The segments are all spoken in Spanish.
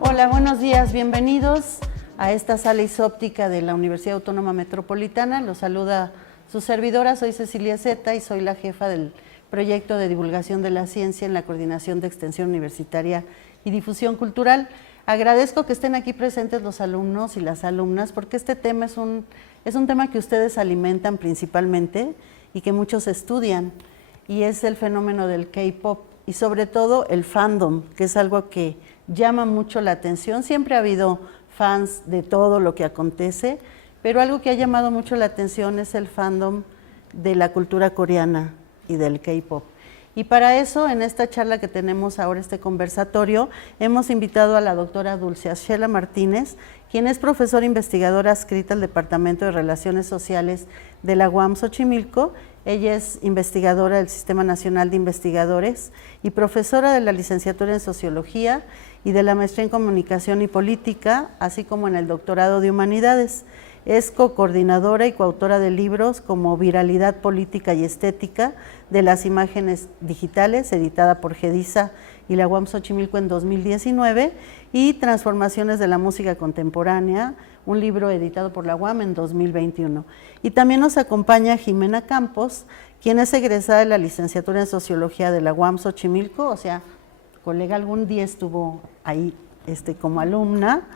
Hola, buenos días, bienvenidos a esta sala isóptica de la Universidad Autónoma Metropolitana. Los saluda su servidora, soy Cecilia Zeta y soy la jefa del proyecto de divulgación de la ciencia en la Coordinación de Extensión Universitaria y Difusión Cultural. Agradezco que estén aquí presentes los alumnos y las alumnas porque este tema es un tema que ustedes alimentan principalmente y que muchos estudian, y es el fenómeno del K-pop y sobre todo el fandom, que es algo que llama mucho la atención. Siempre ha habido fans de todo lo que acontece, pero algo que ha llamado mucho la atención es el fandom de la cultura coreana y del K-pop. Y para eso, en esta charla que tenemos ahora, este conversatorio, hemos invitado a la doctora Dulce Ashela Martínez, quien es profesora investigadora adscrita al Departamento de Relaciones Sociales de la UAM Xochimilco. Ella es investigadora del Sistema Nacional de Investigadores y profesora de la licenciatura en Sociología y de la maestría en Comunicación y Política, así como en el doctorado de Humanidades. Es cocoordinadora y coautora de libros como Viralidad Política y Estética de las Imágenes Digitales, editada por GEDISA y la UAM Xochimilco en 2019, y Transformaciones de la Música Contemporánea, un libro editado por la UAM en 2021. Y también nos acompaña Jimena Campos, quien es egresada de la licenciatura en Sociología de la UAM Xochimilco, o sea, colega, algún día estuvo ahí como alumna,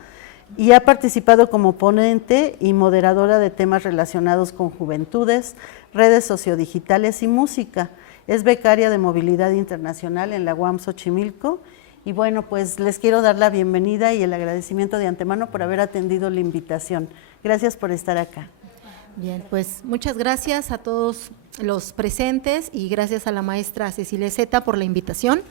y ha participado como ponente y moderadora de temas relacionados con juventudes, redes sociodigitales y música. Es becaria de Movilidad Internacional en la UAM Xochimilco. Y bueno, pues les quiero dar la bienvenida y el agradecimiento de antemano por haber atendido la invitación. Gracias por estar acá. Bien, pues muchas gracias a todos los presentes y gracias a la maestra Cecilia Zeta por la invitación.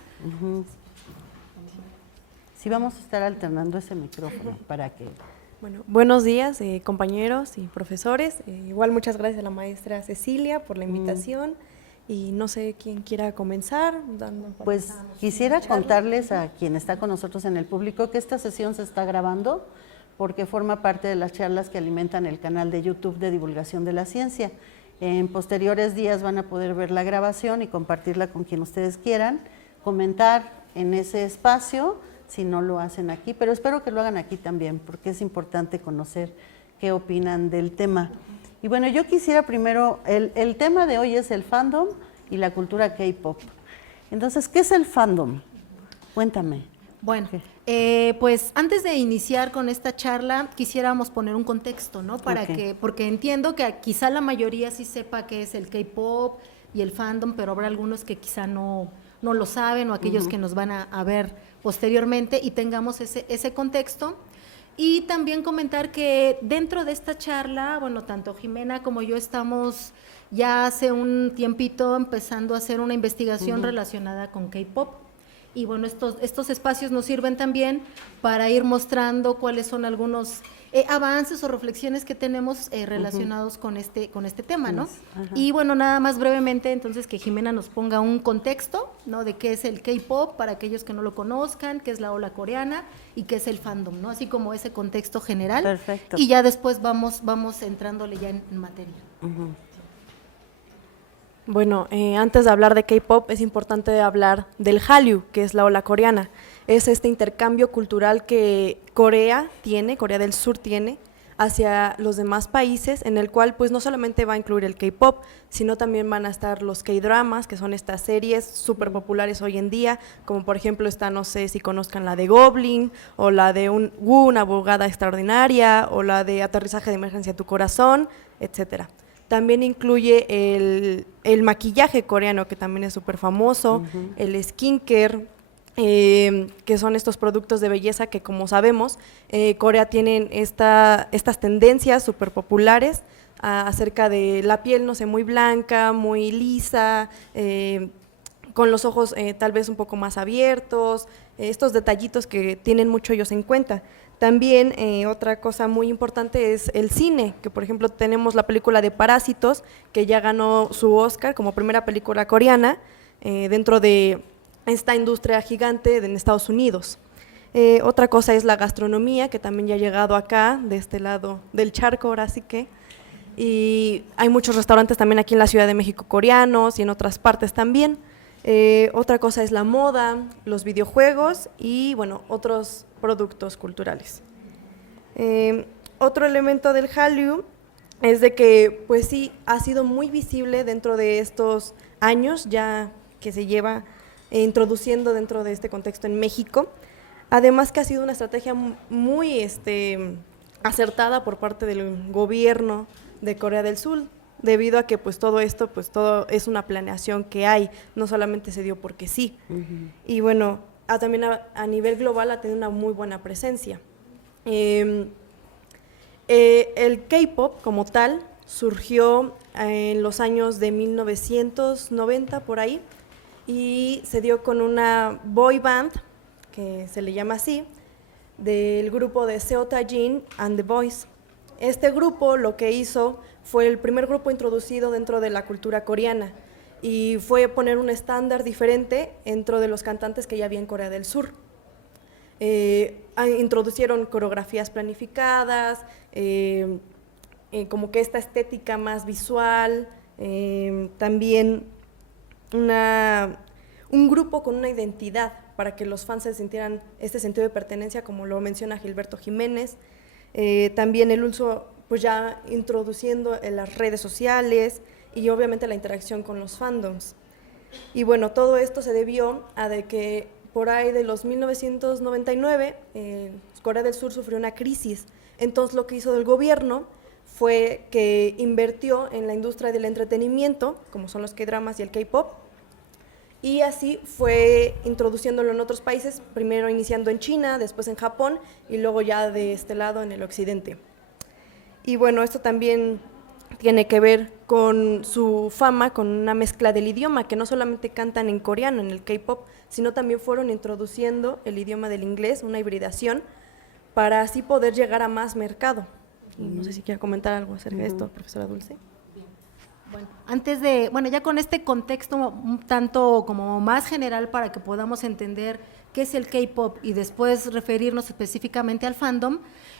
Sí, vamos a estar alternando ese micrófono para que… Bueno, buenos días, compañeros y profesores. Igual muchas gracias a la maestra Cecilia por la invitación. Y no sé quién quiera comenzar. Pues quisiera contarles a quien está con nosotros en el público que esta sesión se está grabando porque forma parte de las charlas que alimentan el canal de YouTube de Divulgación de la Ciencia. En posteriores días van a poder ver la grabación y compartirla con quien ustedes quieran, comentar en ese espacio si no lo hacen aquí, pero espero que lo hagan aquí también porque es importante conocer qué opinan del tema. Y bueno, yo quisiera primero, el tema de hoy es el fandom y la cultura K-pop. Entonces, ¿qué es el fandom? Cuéntame. Bueno, pues antes de iniciar con esta charla, quisiéramos poner un contexto, ¿no? Porque entiendo que quizá la mayoría sí sepa qué es el K-pop y el fandom, pero habrá algunos que quizá no lo saben o aquellos que nos van a ver posteriormente y tengamos ese contexto. Y también comentar que dentro de esta charla, bueno, tanto Jimena como yo estamos ya hace un tiempito empezando a hacer una investigación relacionada con K-pop. Y bueno, estos espacios nos sirven también para ir mostrando cuáles son algunos avances o reflexiones que tenemos relacionados con este tema, ¿no? Y bueno, nada más brevemente, entonces, que Jimena nos ponga un contexto, ¿no? De qué es el K-pop para aquellos que no lo conozcan, qué es la ola coreana y qué es el fandom, ¿no? Así como ese contexto general. Perfecto. Y ya después vamos entrándole ya en materia. Bueno, antes de hablar de K-pop es importante hablar del Hallyu, que es la ola coreana. Es este intercambio cultural que Corea del Sur tiene hacia los demás países, en el cual pues no solamente va a incluir el K-pop, sino también van a estar los K-dramas, que son estas series súper populares hoy en día, como por ejemplo está, no sé si conozcan la de Goblin, o la de una abogada extraordinaria, o la de Aterrizaje de Emergencia a tu Corazón, etcétera. También incluye el maquillaje coreano, que también es súper famoso, el skincare, que son estos productos de belleza que, como sabemos, Corea tienen estas tendencias súper populares acerca de la piel, no sé, muy blanca, muy lisa, con los ojos tal vez un poco más abiertos, estos detallitos que tienen mucho ellos en cuenta. También otra cosa muy importante es el cine, que por ejemplo tenemos la película de Parásitos, que ya ganó su Oscar como primera película coreana dentro de esta industria gigante en Estados Unidos. Otra cosa es la gastronomía, que también ya ha llegado acá, de este lado del charco, ahora sí que. Y hay muchos restaurantes también aquí en la Ciudad de México coreanos y en otras partes también. Otra cosa es la moda, los videojuegos y, bueno, otros productos culturales. Otro elemento del Hallyu es de que, pues sí, ha sido muy visible dentro de estos años ya que se lleva introduciendo dentro de este contexto en México. Además que ha sido una estrategia muy acertada por parte del gobierno de Corea del Sur, debido a que pues todo esto, pues todo es una planeación que hay, no solamente se dio porque sí. Y bueno, también a nivel global ha tenido una muy buena presencia. El K-pop como tal surgió en los años de 1990 por ahí y se dio con una boy band, que se le llama así, del grupo de Seo Tae-jin and the Boys. Este grupo lo que hizo fue el primer grupo introducido dentro de la cultura coreana y fue poner un estándar diferente dentro de los cantantes que ya había en Corea del Sur. Introducieron coreografías planificadas, como que esta estética más visual, también un grupo con una identidad para que los fans se sintieran este sentido de pertenencia, como lo menciona Gilberto Jiménez. También el uso, pues ya introduciendo en las redes sociales y obviamente la interacción con los fandoms. Y bueno, todo esto se debió a de que por ahí de los 1999 Corea del Sur sufrió una crisis. Entonces lo que hizo el gobierno fue que invirtió en la industria del entretenimiento, como son los K-dramas y el K-pop, y así fue introduciéndolo en otros países, primero iniciando en China, después en Japón y luego ya de este lado en el occidente. Y bueno, esto también tiene que ver con su fama, con una mezcla del idioma, que no solamente cantan en coreano, en el K-pop, sino también fueron introduciendo el idioma del inglés, una hibridación, para así poder llegar a más mercado. Y no sé si quiere comentar algo acerca de esto, profesora Dulce. Bueno, ya con este contexto un tanto como más general para que podamos entender qué es el K-pop y después referirnos específicamente al fandom,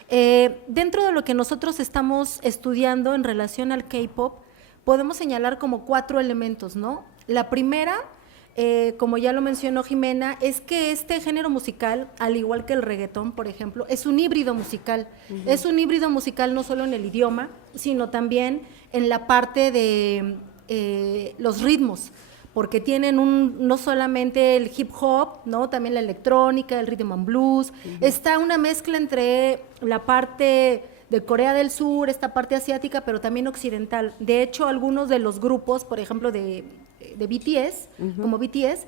dentro de lo que nosotros estamos estudiando en relación al K-pop, podemos señalar como 4 elementos, ¿no? La primera, como ya lo mencionó Jimena, es que este género musical, al igual que el reggaetón, por ejemplo, es un híbrido musical. Es un híbrido musical no solo en el idioma, sino también en la parte de los ritmos, porque tienen no solamente el hip hop, ¿no? También la electrónica, el rhythm and blues. Está una mezcla entre la parte de Corea del Sur, esta parte asiática, pero también occidental. De hecho, algunos de los grupos, por ejemplo, de BTS, como BTS,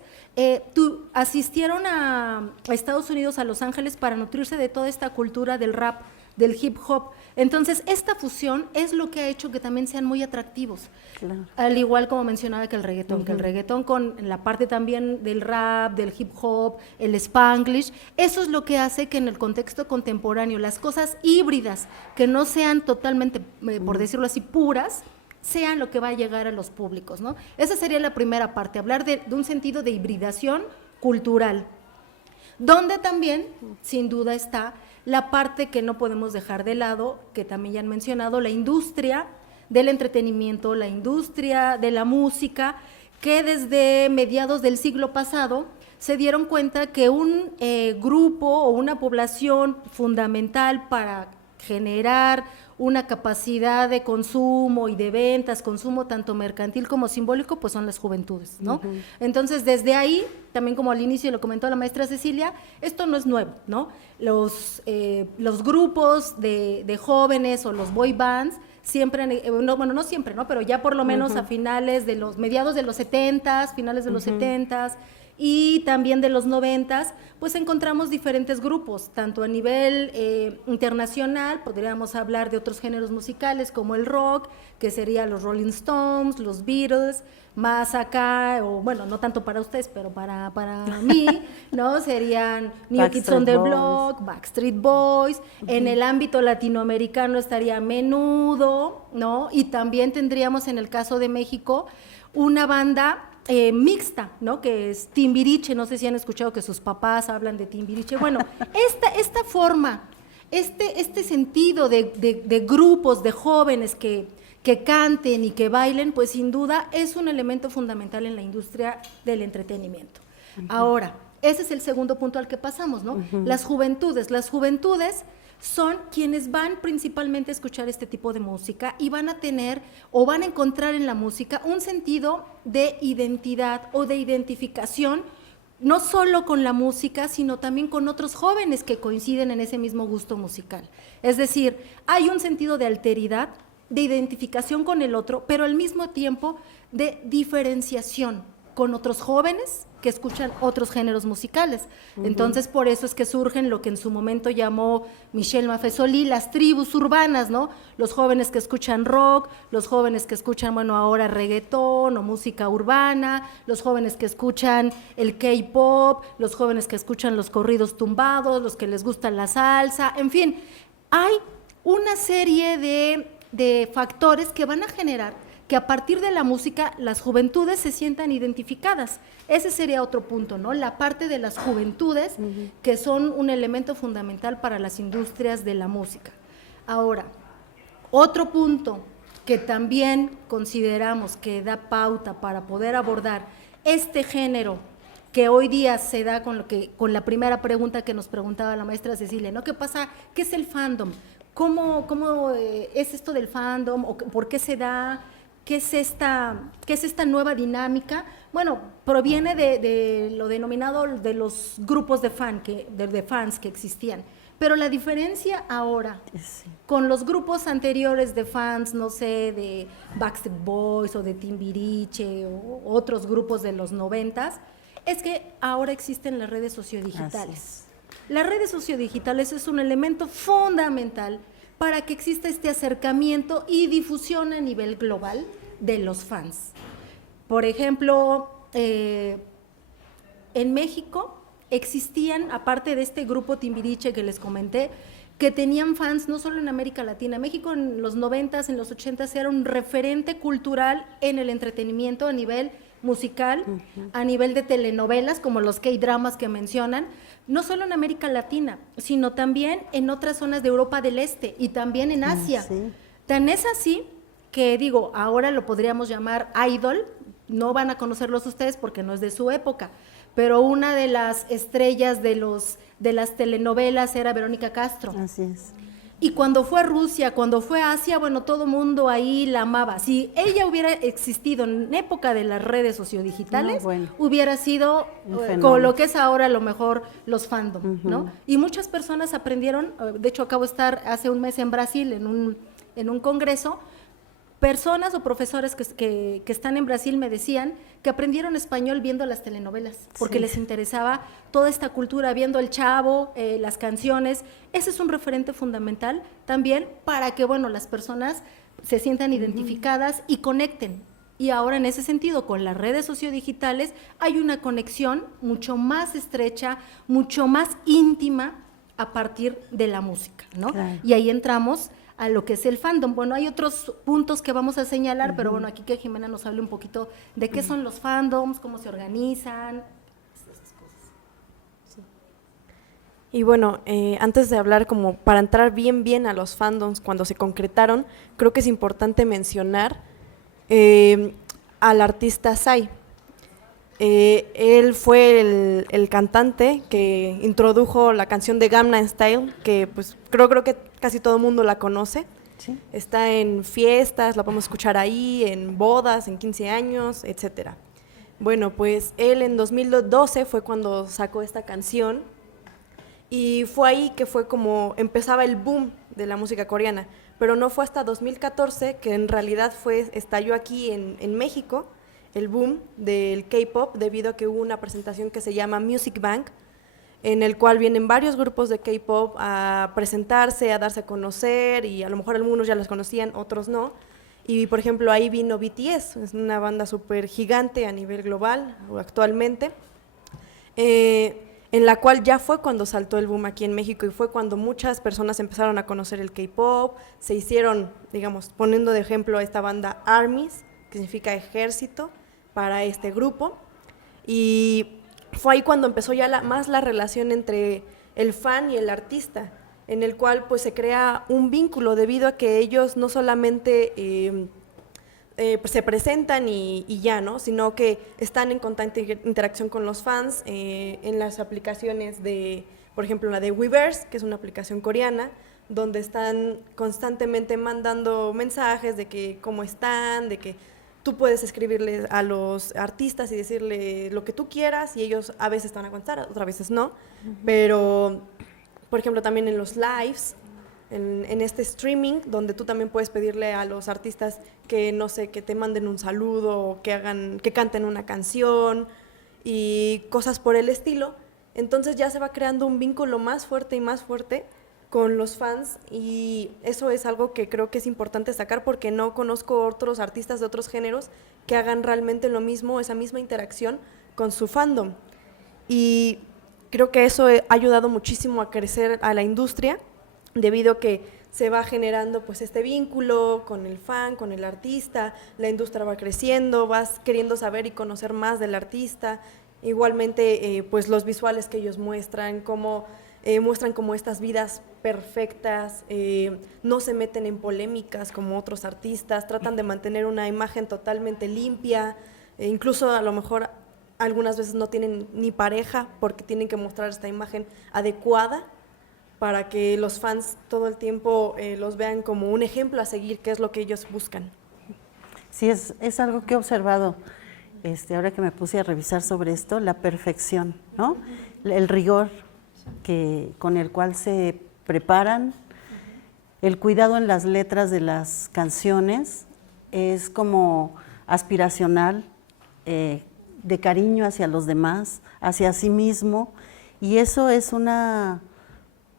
asistieron a Estados Unidos, a Los Ángeles, para nutrirse de toda esta cultura del rap, del hip hop. Entonces, esta fusión es lo que ha hecho que también sean muy atractivos. Claro. Al igual como mencionaba que el reggaetón con la parte también del rap, del hip hop, el Spanglish, eso es lo que hace que en el contexto contemporáneo las cosas híbridas, que no sean totalmente, por decirlo así, puras, sean lo que va a llegar a los públicos, ¿no? Esa sería la primera parte, hablar de un sentido de hibridación cultural, donde también, sin duda, está la parte que no podemos dejar de lado, que también ya han mencionado, la industria del entretenimiento, la industria de la música, que desde mediados del siglo pasado se dieron cuenta que un grupo o una población fundamental para generar una capacidad de consumo y de ventas, consumo tanto mercantil como simbólico, pues son las juventudes, ¿no? Entonces, desde ahí, también como al inicio lo comentó la maestra Cecilia, esto no es nuevo, ¿no? Los grupos de jóvenes o los boy bands siempre, no siempre, ¿no? Pero ya por lo menos a mediados de los 70s, finales de los 70s, y también de los 90s, pues encontramos diferentes grupos, tanto a nivel internacional, podríamos hablar de otros géneros musicales como el rock, que sería los Rolling Stones, los Beatles, más acá, o bueno, no tanto para ustedes, pero para mí, ¿no? Serían New Kids on the Block, Backstreet Boys, en el ámbito latinoamericano estaría Menudo, ¿no? Y también tendríamos en el caso de México una banda mixta, ¿no? Que es Timbiriche, no sé si han escuchado que sus papás hablan de Timbiriche. Bueno, esta forma, este sentido de grupos, de jóvenes que canten y que bailen, pues sin duda es un elemento fundamental en la industria del entretenimiento. Ahora, ese es el segundo punto al que pasamos, ¿no? Las juventudes son quienes van principalmente a escuchar este tipo de música y van a tener o van a encontrar en la música un sentido de identidad o de identificación, no solo con la música, sino también con otros jóvenes que coinciden en ese mismo gusto musical. Es decir, hay un sentido de alteridad, de identificación con el otro, pero al mismo tiempo de diferenciación con otros jóvenes que escuchan otros géneros musicales. Entonces, por eso es que surgen lo que en su momento llamó Michel Maffesoli las tribus urbanas, ¿no? Los jóvenes que escuchan rock, los jóvenes que escuchan, bueno, ahora reggaetón o música urbana, los jóvenes que escuchan el K-pop, los jóvenes que escuchan los corridos tumbados, los que les gusta la salsa, en fin, hay una serie de factores que van a generar que a partir de la música las juventudes se sientan identificadas. Ese sería otro punto, ¿no? La parte de las juventudes, que son un elemento fundamental para las industrias de la música. Ahora, otro punto que también consideramos que da pauta para poder abordar este género que hoy día se da con la primera pregunta que nos preguntaba la maestra Cecilia, ¿no? ¿Qué pasa? ¿Qué es el fandom? ¿Cómo es esto del fandom? ¿O por qué se da? ¿Qué es esta nueva dinámica? Bueno, proviene de lo denominado de los grupos de fans que existían. Pero la diferencia ahora con los grupos anteriores de fans, no sé, de Backstreet Boys o de Timbiriche o otros grupos de los 90s, es que ahora existen las redes sociodigitales. Las redes sociodigitales es un elemento fundamental para que exista este acercamiento y difusión a nivel global de los fans. Por ejemplo, en México existían, aparte de este grupo Timbiriche que les comenté, que tenían fans no solo en América Latina. México en los 90s, en los 80s era un referente cultural en el entretenimiento a nivel musical, a nivel de telenovelas, como los K-dramas que mencionan, no solo en América Latina, sino también en otras zonas de Europa del Este y también en Asia. Tan es así que, digo, ahora lo podríamos llamar idol, no van a conocerlos ustedes porque no es de su época, pero una de las estrellas de las telenovelas era Verónica Castro. Así es. Y cuando fue a Rusia, cuando fue a Asia, bueno, todo mundo ahí la amaba. Si ella hubiera existido en época de las redes sociodigitales, hubiera sido con lo que es ahora a lo mejor los fandom, ¿no? Y muchas personas aprendieron, de hecho acabo de estar hace un mes en Brasil en un congreso, personas o profesores que están en Brasil me decían que aprendieron español viendo las telenovelas, porque les interesaba toda esta cultura, viendo El Chavo, las canciones. Ese es un referente fundamental también para que, bueno, las personas se sientan identificadas y conecten. Y ahora en ese sentido, con las redes sociodigitales, hay una conexión mucho más estrecha, mucho más íntima a partir de la música, ¿no? Claro. Y ahí entramos a lo que es el fandom. Bueno, hay otros puntos que vamos a señalar, pero bueno, aquí que Jimena nos hable un poquito de qué son los fandoms, cómo se organizan, esas cosas. Sí. Y bueno, antes de hablar, como para entrar bien a los fandoms, cuando se concretaron, creo que es importante mencionar al artista Psy. Él fue el cantante que introdujo la canción de Gangnam Style, que pues creo que casi todo el mundo la conoce. ¿Sí? Está en fiestas, la podemos escuchar ahí, en bodas, en 15 años, etcétera. Bueno, pues él en 2012 fue cuando sacó esta canción y fue ahí que fue como empezaba el boom de la música coreana, pero no fue hasta 2014 que en realidad estalló aquí en México el boom del K-pop debido a que hubo una presentación que se llama Music Bank, en el cual vienen varios grupos de K-pop a presentarse, a darse a conocer, y a lo mejor algunos ya los conocían, otros no. Y por ejemplo ahí vino BTS, es una banda súper gigante a nivel global actualmente, en la cual ya fue cuando saltó el boom aquí en México y fue cuando muchas personas empezaron a conocer el K-pop, se hicieron, digamos, poniendo de ejemplo a esta banda ARMYs, que significa ejército, para este grupo, y fue ahí cuando empezó ya más la relación entre el fan y el artista, en el cual pues se crea un vínculo debido a que ellos no solamente pues se presentan y ya, ¿no? Sino que están en constante interacción con los fans en las aplicaciones de, por ejemplo, la de Weverse, que es una aplicación coreana, donde están constantemente mandando mensajes de que cómo están, de que tú puedes escribirle a los artistas y decirle lo que tú quieras y ellos a veces te van a contestar, otras veces no, pero, por ejemplo, también en los lives, en este streaming, donde tú también puedes pedirle a los artistas que, no sé, que te manden un saludo, o que canten una canción y cosas por el estilo. Entonces ya se va creando un vínculo más fuerte y más fuerte con los fans, y eso es algo que creo que es importante destacar porque no conozco otros artistas de otros géneros que hagan realmente lo mismo, esa misma interacción con su fandom. Y creo que eso ha ayudado muchísimo a crecer a la industria, debido a que se va generando pues este vínculo con el fan, con el artista, la industria va creciendo, vas queriendo saber y conocer más del artista, igualmente pues los visuales que ellos muestran como estas vidas perfectas, no se meten en polémicas como otros artistas, tratan de mantener una imagen totalmente limpia, incluso a lo mejor algunas veces no tienen ni pareja porque tienen que mostrar esta imagen adecuada para que los fans todo el tiempo los vean como un ejemplo a seguir, que es lo que ellos buscan. Sí, es algo que he observado, ahora que me puse a revisar sobre esto, la perfección, ¿no? El rigor con el cual se preparan, el cuidado en las letras de las canciones, es como aspiracional, de cariño hacia los demás, hacia sí mismo, y eso es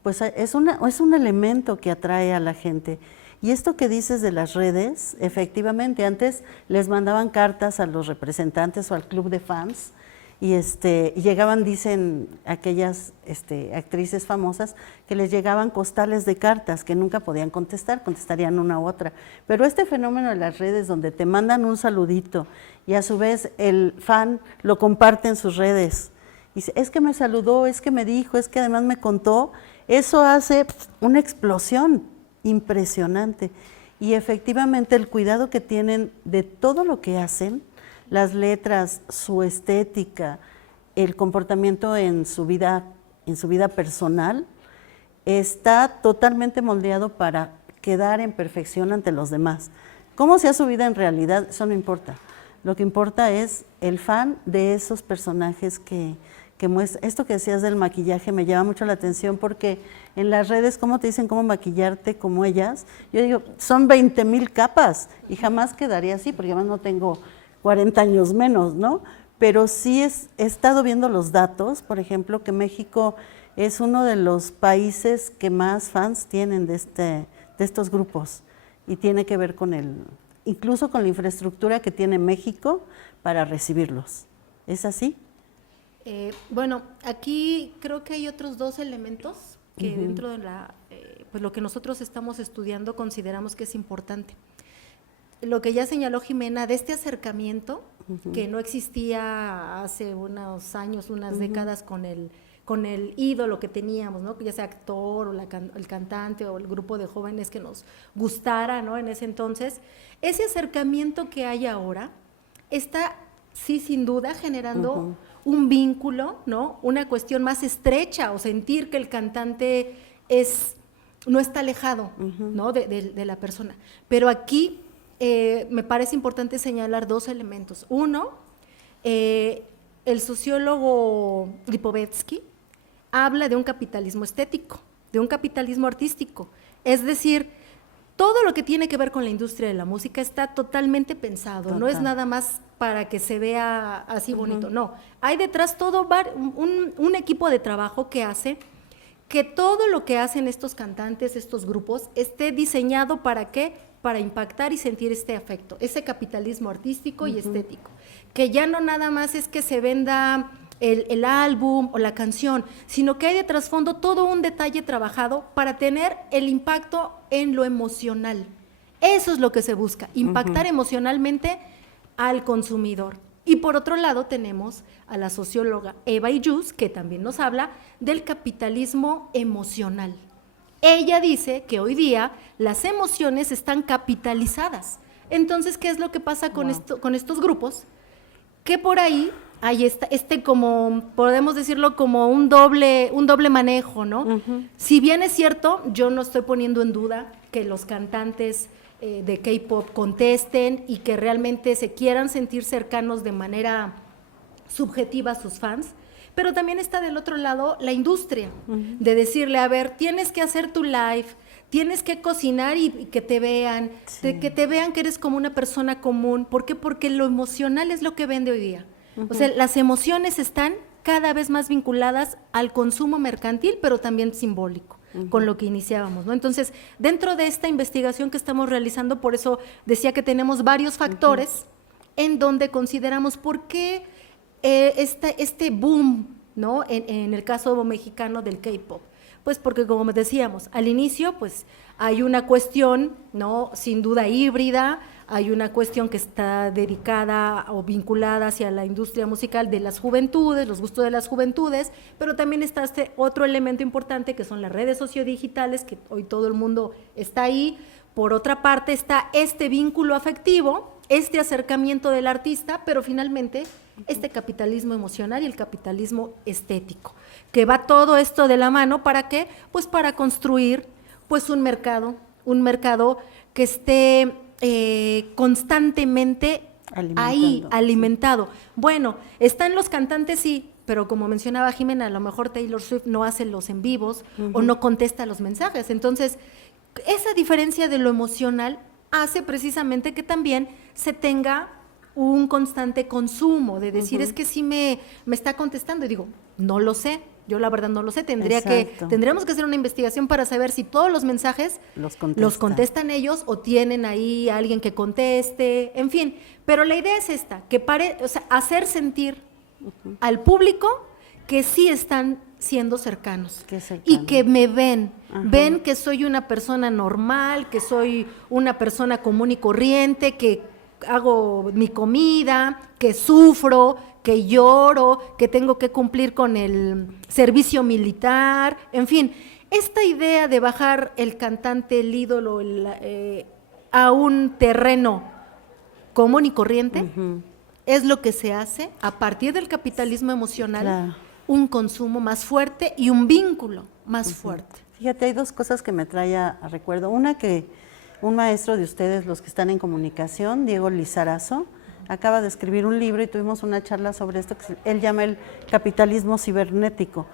es un elemento que atrae a la gente. Y esto que dices de las redes, efectivamente, antes les mandaban cartas a los representantes o al club de fans, y llegaban, dicen aquellas actrices famosas, que les llegaban costales de cartas que nunca podían contestar, contestarían una u otra. Pero este fenómeno de las redes, donde te mandan un saludito y a su vez el fan lo comparte en sus redes, y dice, es que me saludó, es que me dijo, es que además me contó, eso hace una explosión impresionante. Y efectivamente el cuidado que tienen de todo lo que hacen, las letras, su estética, el comportamiento en su vida personal, está totalmente moldeado para quedar en perfección ante los demás. ¿Cómo sea su vida en realidad? Eso no importa. Lo que importa es el fan de esos personajes que muestra. Esto que decías del maquillaje me llama mucho la atención porque en las redes, ¿cómo te dicen cómo maquillarte como ellas? Yo digo, son 20,000 capas y jamás quedaría así, porque además no tengo 40 años menos, ¿no? Pero sí he estado viendo los datos, por ejemplo, que México es uno de los países que más fans tienen de estos grupos, y tiene que ver incluso con la infraestructura que tiene México para recibirlos. ¿Es así? Bueno, aquí creo que hay otros dos elementos que dentro de pues lo que nosotros estamos estudiando consideramos que es importante. Lo que ya señaló Jimena, de este acercamiento que no existía hace unos años, unas décadas con el ídolo que teníamos, ¿no? Ya sea actor o el cantante o el grupo de jóvenes que nos gustara, ¿no? En ese entonces, ese acercamiento que hay ahora está, sí, sin duda, generando un vínculo, ¿no? Una cuestión más estrecha, o sentir que el cantante no está alejado, ¿no? de la persona. Pero aquí me parece importante señalar dos elementos. Uno, el sociólogo Lipovetsky habla de un capitalismo estético, de un capitalismo artístico. Es decir, todo lo que tiene que ver con la industria de la música está totalmente pensado. Total. No es nada más para que se vea así bonito. No, hay detrás todo un equipo de trabajo que hace que todo lo que hacen estos cantantes, estos grupos, esté diseñado ¿para qué? Para impactar y sentir este afecto, ese capitalismo artístico y estético, que ya no nada más es que se venda el álbum o la canción, sino que hay de trasfondo todo un detalle trabajado para tener el impacto en lo emocional. Eso es lo que se busca, impactar emocionalmente al consumidor. Y por otro lado tenemos a la socióloga Eva Illús, que también nos habla del capitalismo emocional. Ella dice que hoy día las emociones están capitalizadas. Entonces, ¿qué es lo que pasa con estos grupos? Que por ahí hay como, podemos decirlo, como un doble manejo, ¿no? Si bien es cierto, yo no estoy poniendo en duda que los cantantes de K-pop contesten y que realmente se quieran sentir cercanos de manera subjetiva a sus fans, pero también está del otro lado la industria, de decirle, a ver, tienes que hacer tu live, tienes que cocinar y que te vean, que te vean que eres como una persona común. ¿Por qué? Porque lo emocional es lo que vende hoy día. O sea, las emociones están cada vez más vinculadas al consumo mercantil, pero también simbólico, con lo que iniciábamos, ¿no? Entonces, dentro de esta investigación que estamos realizando, por eso decía que tenemos varios factores en donde consideramos por qué este boom, ¿no? En el caso mexicano del K-pop. Pues porque, como decíamos, al inicio, pues hay una cuestión, ¿no? Sin duda híbrida, hay una cuestión que está dedicada o vinculada hacia la industria musical de las juventudes, los gustos de las juventudes, pero también está este otro elemento importante que son las redes sociodigitales, que hoy todo el mundo está ahí. Por otra parte está este vínculo afectivo, este acercamiento del artista, pero finalmente este capitalismo emocional y el capitalismo estético, que va todo esto de la mano, ¿para qué? Pues para construir pues un mercado que esté constantemente ahí, alimentado. Bueno, están los cantantes, sí, pero como mencionaba Jimena, a lo mejor Taylor Swift no hace los en vivos o no contesta los mensajes. Entonces, esa diferencia de lo emocional hace precisamente que también se tenga un constante consumo, de decir, es que sí me está contestando, y digo, no lo sé, yo la verdad no lo sé, tendríamos que hacer una investigación para saber si todos los mensajes los contestan ellos o tienen ahí a alguien que conteste, en fin, pero la idea es esta, que hacer sentir al público que sí están siendo cercanos y que me ven que soy una persona normal, que soy una persona común y corriente, que hago mi comida, que sufro, que lloro, que tengo que cumplir con el servicio militar, en fin, esta idea de bajar el cantante, el ídolo, a un terreno común y corriente, es lo que se hace a partir del capitalismo emocional, un consumo más fuerte y un vínculo más fuerte. Fíjate, hay dos cosas que me trae a recuerdo. Una, que un maestro de ustedes, los que están en comunicación, Diego Lizarazo, acaba de escribir un libro y tuvimos una charla sobre esto que él llama el capitalismo cibernético,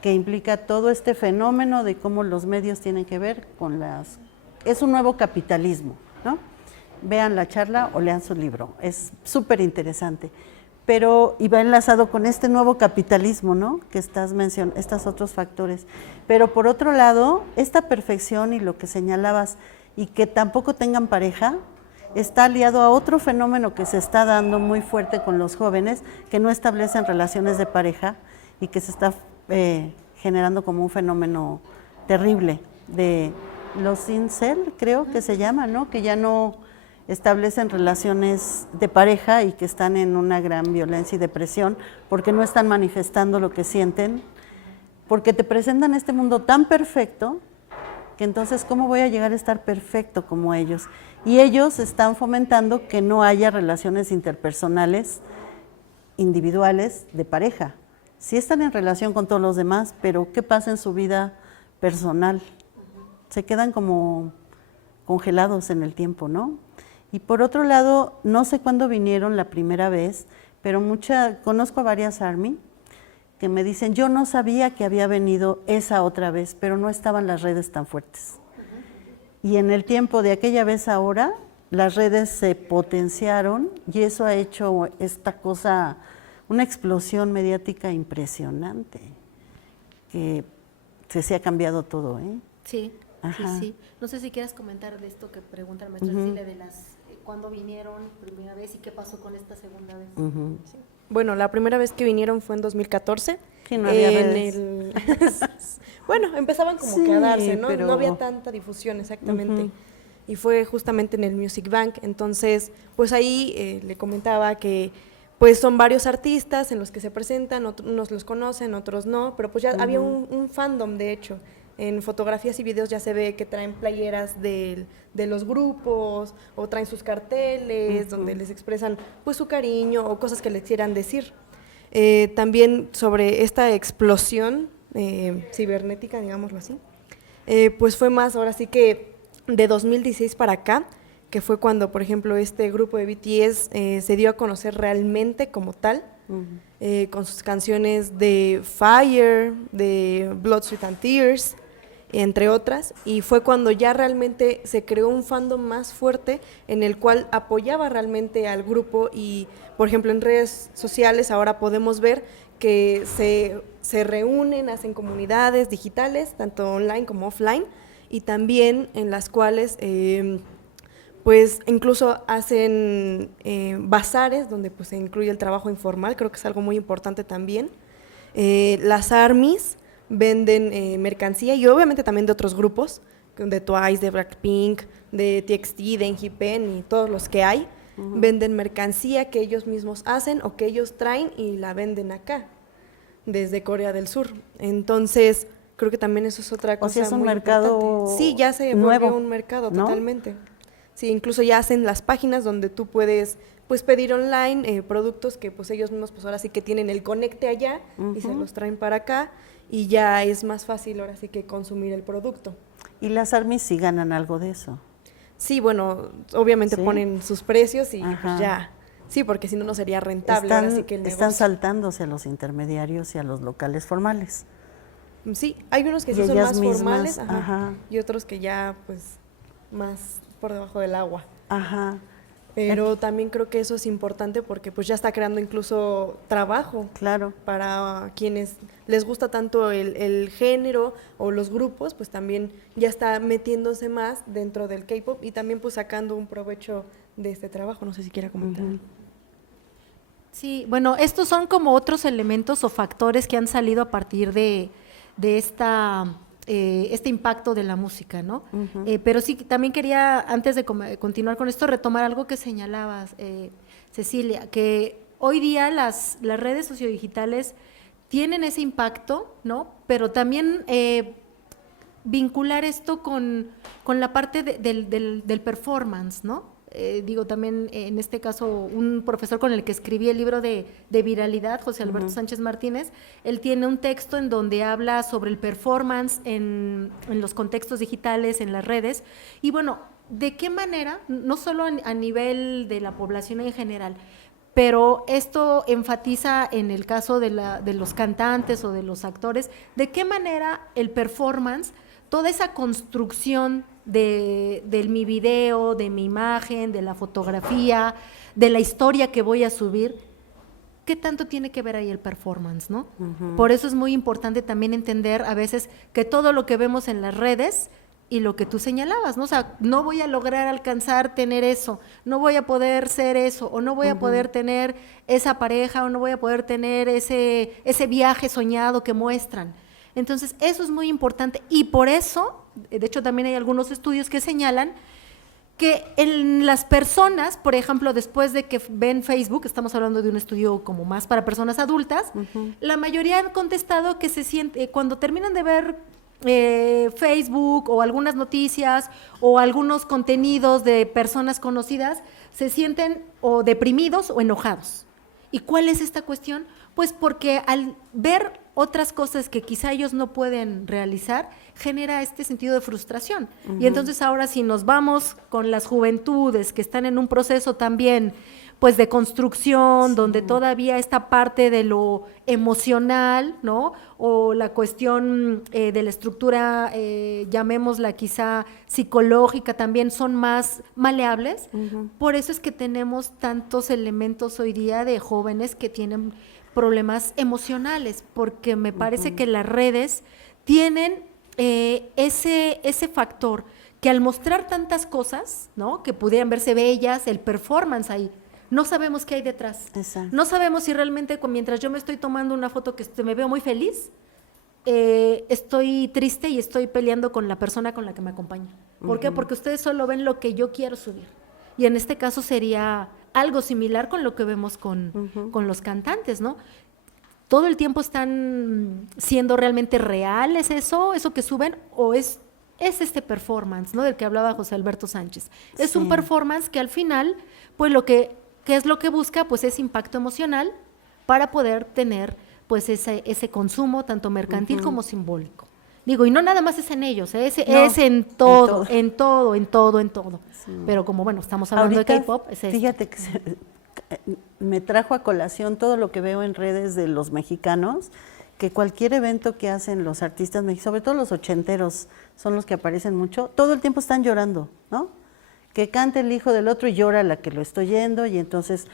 que implica todo este fenómeno de cómo los medios tienen que ver con es un nuevo capitalismo, ¿no? Vean la charla o lean su libro, es súper interesante. Pero, y va enlazado con este nuevo capitalismo, ¿no? Que estás mencionando, estos otros factores. Pero por otro lado, esta perfección y lo que señalabas, y que tampoco tengan pareja, está aliado a otro fenómeno que se está dando muy fuerte con los jóvenes, que no establecen relaciones de pareja y que se está generando como un fenómeno terrible de los incel, creo que se llama, ¿no? Que ya no establecen relaciones de pareja y que están en una gran violencia y depresión porque no están manifestando lo que sienten, porque te presentan este mundo tan perfecto que entonces, ¿cómo voy a llegar a estar perfecto como ellos? Y ellos están fomentando que no haya relaciones interpersonales, individuales, de pareja. Sí están en relación con todos los demás, pero ¿qué pasa en su vida personal? Se quedan como congelados en el tiempo, ¿no? Y por otro lado, no sé cuándo vinieron la primera vez, pero conozco a varias ARMY que me dicen, yo no sabía que había venido esa otra vez, pero no estaban las redes tan fuertes. Y en el tiempo de aquella vez ahora, las redes se potenciaron y eso ha hecho esta cosa, una explosión mediática impresionante, que se ha cambiado todo, ¿eh? Sí, Ajá. sí. No sé si quieras comentar de esto que pregunta la maestra Cecilia, de las cuándo vinieron primera vez y qué pasó con esta segunda vez. Sí. Bueno, la primera vez que vinieron fue en 2014. Sí, no había en redes. Bueno, empezaban como Sí, que a darse, ¿no? pero- No había tanta difusión exactamente. Y fue justamente en el Music Bank. Entonces, pues ahí le comentaba que pues son varios artistas en los que se presentan, unos los conocen, otros no, pero pues ya había un fandom, de hecho. En fotografías y videos ya se ve que traen playeras de los grupos o traen sus carteles donde les expresan pues su cariño o cosas que les quieran decir. También sobre esta explosión cibernética, digámoslo así, pues fue más ahora sí que de 2016 para acá, que fue cuando, por ejemplo, este grupo de BTS se dio a conocer realmente como tal, con sus canciones de Fire, de Blood, Sweat and Tears, entre otras, y fue cuando ya realmente se creó un fandom más fuerte en el cual apoyaba realmente al grupo y, por ejemplo, en redes sociales ahora podemos ver que se reúnen, hacen comunidades digitales, tanto online como offline, y también en las cuales pues incluso hacen bazares donde pues se incluye el trabajo informal, creo que es algo muy importante también. Las ARMYs venden mercancía y obviamente también de otros grupos, de Twice, de Blackpink, de TXT, de NGPen y todos los que hay, venden mercancía que ellos mismos hacen o que ellos traen y la venden acá, desde Corea del Sur. Entonces, creo que también eso es otra cosa. O sea, es un muy mercado importante. Sí, ya se nuevo, volvió un mercado, ¿no? totalmente. Sí, incluso ya hacen las páginas donde tú puedes pues pedir online productos que pues ellos mismos pues ahora sí que tienen el conecte allá y se los traen para acá y ya es más fácil ahora sí que consumir el producto. Y las ARMYs sí ganan algo de eso. Sí, bueno, obviamente ¿Sí? ponen sus precios y Ajá. pues ya. Sí, porque si no, no sería rentable ahora sí que el Están negocio. saltándose a los intermediarios y a los locales formales. Sí, hay unos que Y sí son ellas más mismas, formales ajá. y otros que ya pues más por debajo del agua. Ajá, Pero también creo que eso es importante porque pues ya está creando incluso trabajo claro. para quienes les gusta tanto el género o los grupos, pues también ya está metiéndose más dentro del K-pop y también pues sacando un provecho de este trabajo. No sé si quiera comentar. Sí, bueno, estos son como otros elementos o factores que han salido a partir de este impacto de la música, ¿no? Pero sí, también quería, antes de continuar con esto, retomar algo que señalabas, Cecilia, que hoy día las redes sociodigitales tienen ese impacto, ¿no? Pero también vincular esto con la parte del performance, ¿no? Digo, también en este caso, un profesor con el que escribí el libro de viralidad, José Alberto Sánchez Martínez, él tiene un texto en donde habla sobre el performance en los contextos digitales, en las redes, y bueno, ¿de qué manera, no solo a nivel de la población en general, pero esto enfatiza en el caso de los cantantes o de los actores, de qué manera el performance, toda esa construcción de mi video, de mi imagen, de la fotografía, de la historia que voy a subir, ¿qué tanto tiene que ver ahí el performance, no? Por eso es muy importante también entender a veces que todo lo que vemos en las redes y lo que tú señalabas, ¿no? O sea, no voy a lograr alcanzar tener eso, no voy a poder ser eso, o no voy a poder tener esa pareja, o no voy a poder tener ese viaje soñado que muestran. Entonces, eso es muy importante y por eso, de hecho también hay algunos estudios que señalan que en las personas, por ejemplo, después de que ven Facebook, estamos hablando de un estudio como más para personas adultas, la mayoría han contestado que se siente, cuando terminan de ver Facebook o algunas noticias o algunos contenidos de personas conocidas, se sienten o deprimidos o enojados. ¿Y cuál es esta cuestión? Pues porque al ver otras cosas que quizá ellos no pueden realizar, genera este sentido de frustración. Y entonces ahora si nos vamos con las juventudes que están en un proceso también pues de construcción, donde todavía esta parte de lo emocional, ¿no? O la cuestión de la estructura, llamémosla quizá psicológica, también son más maleables. Por eso es que tenemos tantos elementos hoy día de jóvenes que tienen problemas emocionales, porque me parece que las redes tienen ese factor que al mostrar tantas cosas, ¿no? Que pudieran verse bellas, el performance ahí, no sabemos qué hay detrás. Exacto. No sabemos si realmente mientras yo me estoy tomando una foto que me veo muy feliz, estoy triste y estoy peleando con la persona con la que me acompaña. ¿Por qué? Porque ustedes solo ven lo que yo quiero subir. Y en este caso sería algo similar con lo que vemos con los cantantes, ¿no? ¿Todo el tiempo están siendo realmente reales eso que suben, o es este performance, ¿no? Del que hablaba José Alberto Sánchez? Es un performance que al final, pues ¿qué es lo que busca? Pues es impacto emocional para poder tener pues ese consumo tanto mercantil como simbólico. Digo, y no nada más es en ellos, es en todo. Sí. Pero como, bueno, estamos hablando ahorita, de K-pop, es esto. Fíjate que me trajo a colación todo lo que veo en redes de los mexicanos, que cualquier evento que hacen los artistas mexicanos, sobre todo los ochenteros, son los que aparecen mucho, todo el tiempo están llorando, ¿no? Que cante el hijo del otro y llora la que lo estoy yendo, y entonces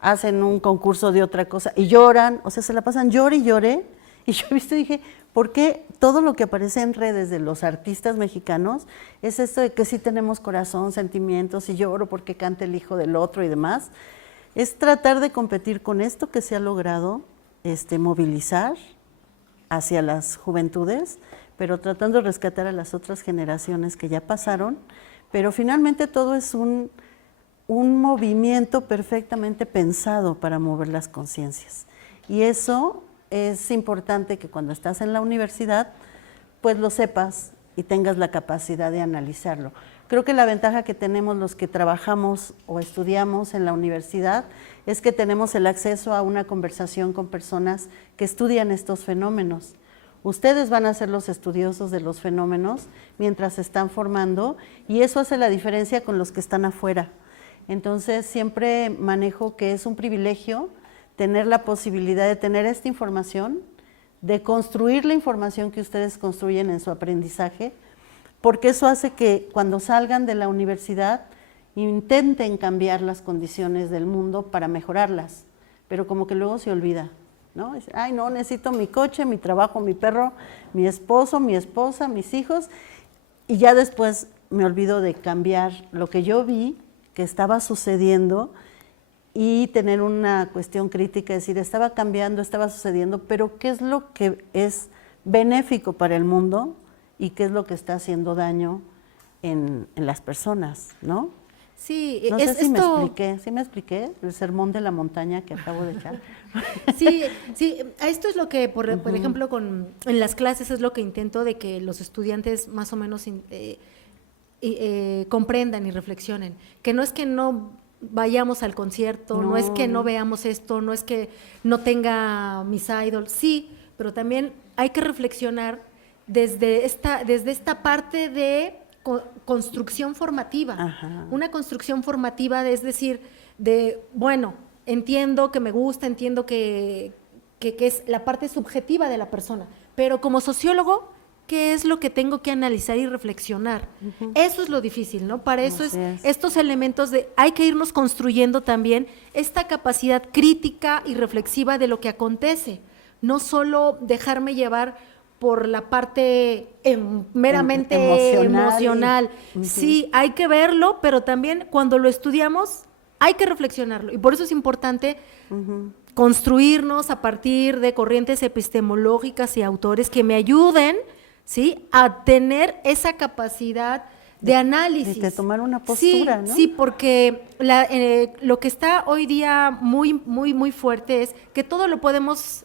hacen un concurso de otra cosa y lloran, o sea, se la pasan llore y llore. Y yo he visto y dije, ¿por qué todo lo que aparece en redes de los artistas mexicanos es esto de que sí tenemos corazón, sentimientos, y lloro porque canta el hijo del otro y demás? Es tratar de competir con esto que se ha logrado movilizar hacia las juventudes, pero tratando de rescatar a las otras generaciones que ya pasaron, pero finalmente todo es un movimiento perfectamente pensado para mover las conciencias. Y eso es importante que cuando estás en la universidad, pues lo sepas y tengas la capacidad de analizarlo. Creo que la ventaja que tenemos los que trabajamos o estudiamos en la universidad es que tenemos el acceso a una conversación con personas que estudian estos fenómenos. Ustedes van a ser los estudiosos de los fenómenos mientras se están formando, y eso hace la diferencia con los que están afuera. Entonces siempre manejo que es un privilegio tener la posibilidad de tener esta información, de construir la información que ustedes construyen en su aprendizaje, porque eso hace que cuando salgan de la universidad intenten cambiar las condiciones del mundo para mejorarlas, pero como que luego se olvida, ¿no? Ay, no, necesito mi coche, mi trabajo, mi perro, mi esposo, mi esposa, mis hijos, y ya después me olvido de cambiar lo que yo vi que estaba sucediendo y tener una cuestión crítica, decir, estaba cambiando, estaba sucediendo, pero ¿qué es lo que es benéfico para el mundo y qué es lo que está haciendo daño en las personas, ¿no? Sí, no sé si me expliqué, ¿sí me expliqué? El sermón de la montaña que acabo de echar. Sí, esto es lo que, por ejemplo, en las clases es lo que intento de que los estudiantes más o menos comprendan y reflexionen, que no es que no vayamos al concierto, no es que no veamos esto, no es que no tenga mis idols, sí, pero también hay que reflexionar desde esta parte de construcción formativa. Ajá. Una construcción formativa, es decir, bueno, entiendo que me gusta, entiendo que es la parte subjetiva de la persona, pero como sociólogo, ¿qué es lo que tengo que analizar y reflexionar? Eso es lo difícil, ¿no? Para eso estos elementos hay que irnos construyendo también esta capacidad crítica y reflexiva de lo que acontece, no solo dejarme llevar por la parte meramente emocional. Sí, hay que verlo, pero también cuando lo estudiamos hay que reflexionarlo, y por eso es importante construirnos a partir de corrientes epistemológicas y autores que me ayuden, ¿sí?, a tener esa capacidad de análisis. De tomar una postura, sí, ¿no? Sí, porque lo que está hoy día muy, muy, muy fuerte es que todo lo podemos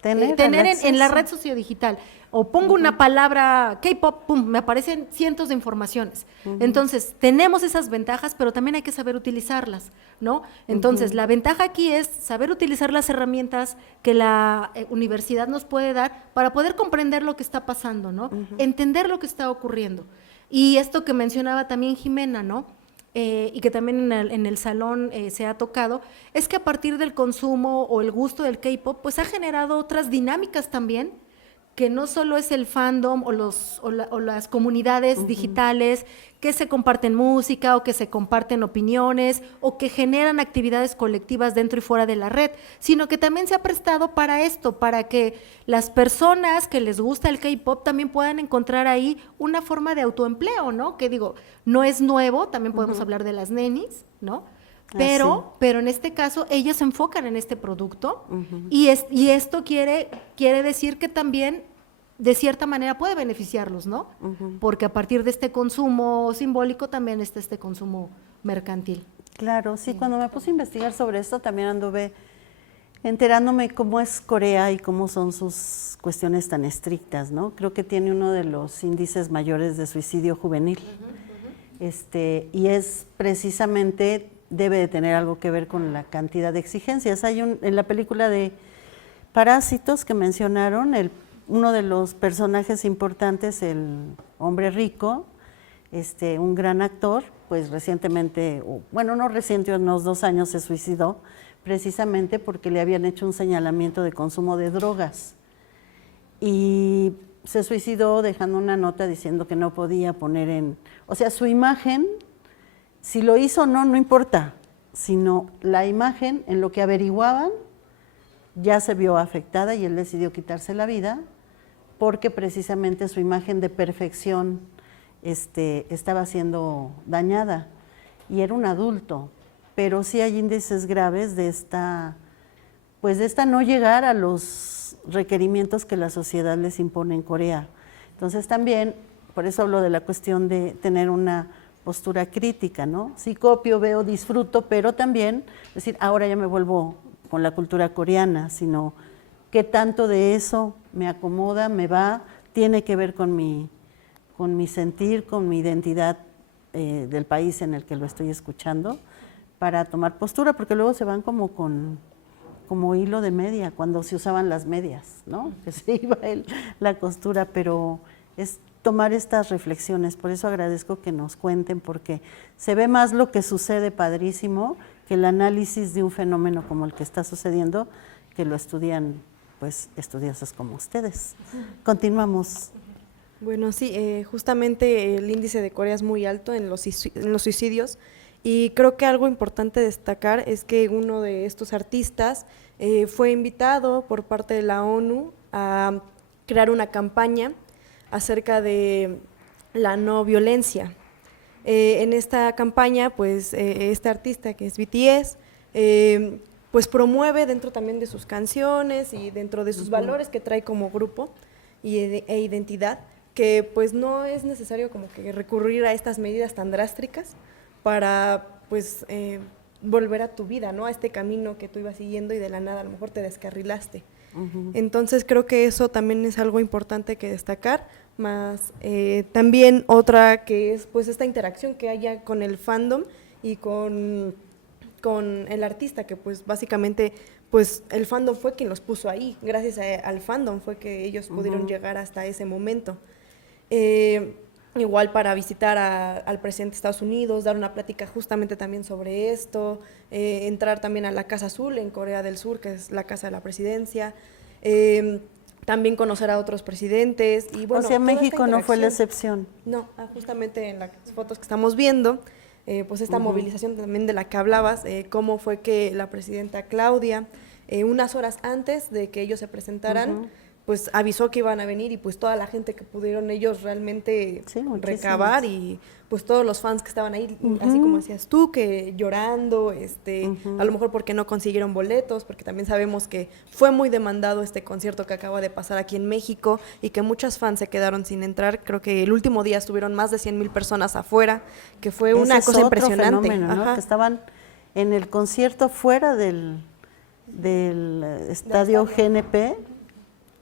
tener en la red sociodigital. O pongo una palabra K-pop, pum, me aparecen cientos de informaciones. Entonces, tenemos esas ventajas, pero también hay que saber utilizarlas, ¿no? Entonces, la ventaja aquí es saber utilizar las herramientas que la universidad nos puede dar para poder comprender lo que está pasando, ¿no? Entender lo que está ocurriendo. Y esto que mencionaba también Jimena, ¿no? y que también en el salón se ha tocado, es que a partir del consumo o el gusto del K-pop, pues ha generado otras dinámicas también, que no solo es el fandom o las comunidades digitales que se comparten música o que se comparten opiniones o que generan actividades colectivas dentro y fuera de la red, sino que también se ha prestado para esto, para que las personas que les gusta el K-pop también puedan encontrar ahí una forma de autoempleo, ¿no? Que digo, no es nuevo, también podemos hablar de las nenis, ¿no? Pero en este caso ellos se enfocan en este producto y esto quiere decir que también de cierta manera puede beneficiarlos, ¿no? Porque a partir de este consumo simbólico también está este consumo mercantil. Claro, sí, cuando me puse a investigar sobre esto también anduve enterándome cómo es Corea y cómo son sus cuestiones tan estrictas, ¿no? Creo que tiene uno de los índices mayores de suicidio juvenil. Y es precisamente, debe de tener algo que ver con la cantidad de exigencias. Hay en la película de Parásitos que mencionaron, uno de los personajes importantes, el hombre rico, un gran actor, pues recientemente, bueno, no reciente, unos 2 años se suicidó, precisamente porque le habían hecho un señalamiento de consumo de drogas. Y se suicidó dejando una nota diciendo que no podía poner o sea, su imagen, si lo hizo o no, no importa, sino la imagen, en lo que averiguaban, ya se vio afectada y él decidió quitarse la vida porque precisamente su imagen de perfección estaba siendo dañada y era un adulto, pero sí hay índices graves de esta no llegar a los requerimientos que la sociedad les impone en Corea. Entonces también, por eso hablo de la cuestión de tener una postura crítica, ¿no? Sí copio, veo, disfruto, pero también decir, ahora ya me vuelvo con la cultura coreana, sino qué tanto de eso me acomoda, me va, tiene que ver con mi sentir, con mi identidad del país en el que lo estoy escuchando, para tomar postura, porque luego se van como hilo de media, cuando se usaban las medias, ¿no? Que se iba la costura, pero es tomar estas reflexiones. Por eso agradezco que nos cuenten, porque se ve más lo que sucede padrísimo que el análisis de un fenómeno como el que está sucediendo, que lo estudian pues estudiosos como ustedes. Continuamos. Bueno, sí, justamente el índice de Corea es muy alto en los suicidios, y creo que algo importante destacar es que uno de estos artistas fue invitado por parte de la ONU a crear una campaña acerca de la no violencia. En esta campaña, pues, este artista, que es BTS, pues promueve dentro también de sus canciones y dentro de sus valores que trae como grupo e identidad, que pues no es necesario como que recurrir a estas medidas tan drásticas para pues volver a tu vida, ¿no? A este camino que tú ibas siguiendo y de la nada a lo mejor te descarrilaste. Entonces creo que eso también es algo importante que destacar, más también otra que es pues esta interacción que haya con el fandom y con el artista, que pues básicamente pues el fandom fue quien los puso ahí, gracias al fandom fue que ellos pudieron llegar hasta ese momento. Igual para visitar al presidente de Estados Unidos, dar una plática justamente también sobre esto, entrar también a la Casa Azul en Corea del Sur, que es la casa de la presidencia, también conocer a otros presidentes. Y bueno, o sea, México no fue la excepción. No, justamente en las fotos que estamos viendo, pues esta movilización también de la que hablabas, cómo fue que la presidenta Claudia, unas horas antes de que ellos se presentaran, pues avisó que iban a venir, y pues toda la gente que pudieron ellos realmente recabar, y pues todos los fans que estaban ahí, así como decías tú, que llorando, a lo mejor porque no consiguieron boletos, porque también sabemos que fue muy demandado este concierto que acaba de pasar aquí en México y que muchas fans se quedaron sin entrar. Creo que el último día estuvieron más de 100,000 personas afuera, que fue una cosa impresionante. Fenómeno, ¿no? Que estaban en el concierto fuera del estadio GNP,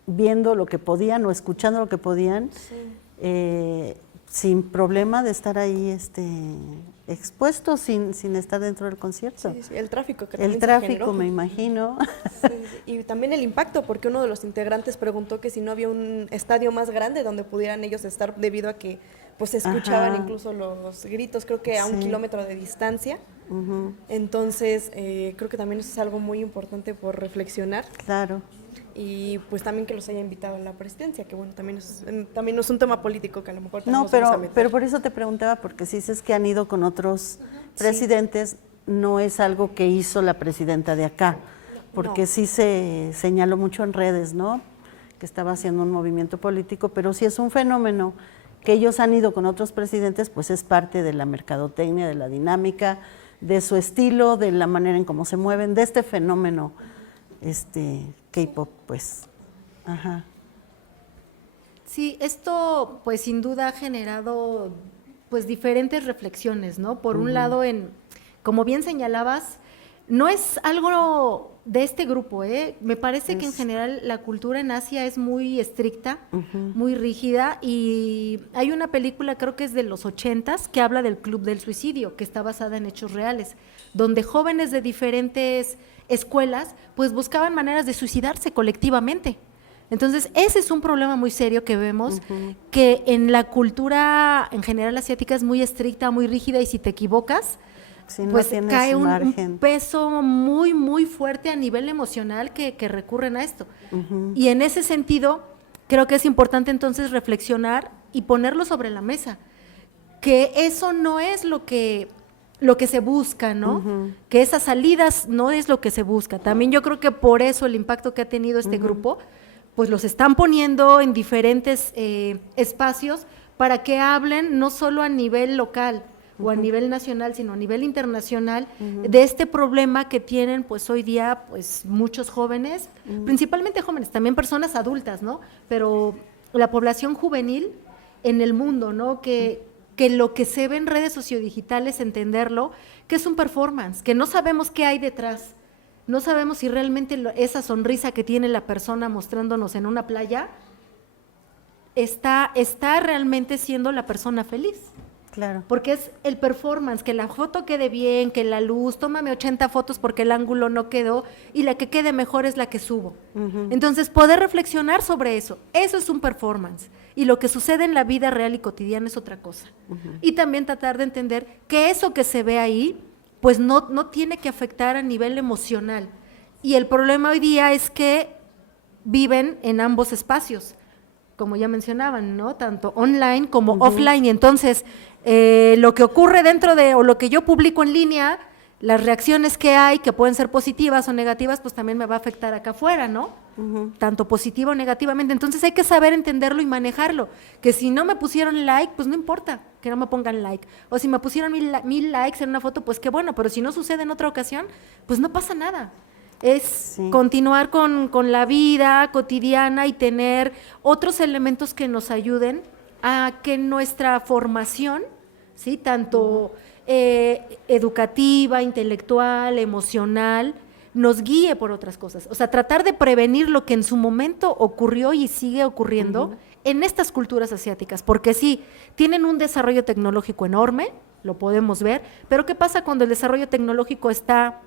viendo lo que podían o escuchando lo que podían, sin problema de estar ahí expuestos sin estar dentro del concierto. Sí, sí, el tráfico que El también se tráfico, generó. me imagino. Sí, sí. Y también el impacto, porque uno de los integrantes preguntó que si no había un estadio más grande donde pudieran ellos estar, debido a que pues se escuchaban Ajá. incluso los gritos, creo que a un Sí. kilómetro de distancia. Ujú, Entonces, creo que también eso es algo muy importante por reflexionar. claro. Y pues también que los haya invitado a la presidencia, que bueno, también no es un tema político que a lo mejor también No, nos vamos a pero, meter. pero por eso te preguntaba, porque si dices que han ido con otros presidentes, no es algo que hizo la presidenta de acá, porque No. sí se señaló mucho en redes, ¿no? Que estaba haciendo un movimiento político, pero si es un fenómeno que ellos han ido con otros presidentes, pues es parte de la mercadotecnia, de la dinámica, de su estilo, de la manera en cómo se mueven, de este fenómeno K-pop, pues. Ajá. Sí, esto pues sin duda ha generado pues diferentes reflexiones, ¿no? Por un lado, como bien señalabas, no es algo de este grupo, ¿eh? Me parece que en general la cultura en Asia es muy estricta, muy rígida, y hay una película, creo que es de los 80s, que habla del Club del Suicidio, que está basada en hechos reales, donde jóvenes de diferentes escuelas pues buscaban maneras de suicidarse colectivamente. Entonces, ese es un problema muy serio que vemos, que en la cultura en general asiática es muy estricta, muy rígida, y si te equivocas, Si no pues tienes cae un margen. peso muy, muy fuerte a nivel emocional que recurren a esto. Y en ese sentido, creo que es importante entonces reflexionar y ponerlo sobre la mesa, que eso no es lo que se busca, ¿no? Que esas salidas no es lo que se busca. También yo creo que por eso el impacto que ha tenido este grupo, pues los están poniendo en diferentes espacios para que hablen no solo a nivel local o a nivel nacional, sino a nivel internacional, de este problema que tienen pues hoy día pues muchos jóvenes, principalmente jóvenes, también personas adultas, ¿no? Pero la población juvenil en el mundo, ¿no? Que lo que se ve en redes sociodigitales, entenderlo, que es un performance, que no sabemos qué hay detrás. No sabemos si realmente esa sonrisa que tiene la persona mostrándonos en una playa está realmente siendo la persona feliz. Claro. Porque es el performance, que la foto quede bien, que la luz, tómame 80 fotos porque el ángulo no quedó y la que quede mejor es la que subo. Entonces, poder reflexionar sobre eso es un performance. Y lo que sucede en la vida real y cotidiana es otra cosa. Y también tratar de entender que eso que se ve ahí, pues no tiene que afectar a nivel emocional. Y el problema hoy día es que viven en ambos espacios, como ya mencionaban, ¿no? Tanto online como offline. Y entonces, lo que ocurre dentro o lo que yo publico en línea, las reacciones que hay, que pueden ser positivas o negativas, pues también me va a afectar acá afuera, ¿no? Tanto positivo o negativamente. Entonces hay que saber entenderlo y manejarlo. Que si no me pusieron like, pues no importa que no me pongan like. O si me pusieron 1000 likes en una foto, pues qué bueno. Pero si no sucede en otra ocasión, pues no pasa nada. Es continuar con la vida cotidiana y tener otros elementos que nos ayuden a que nuestra formación, ¿sí? Tanto educativa, intelectual, emocional, nos guíe por otras cosas. O sea, tratar de prevenir lo que en su momento ocurrió y sigue ocurriendo en estas culturas asiáticas, porque sí, tienen un desarrollo tecnológico enorme, lo podemos ver, pero ¿qué pasa cuando el desarrollo tecnológico está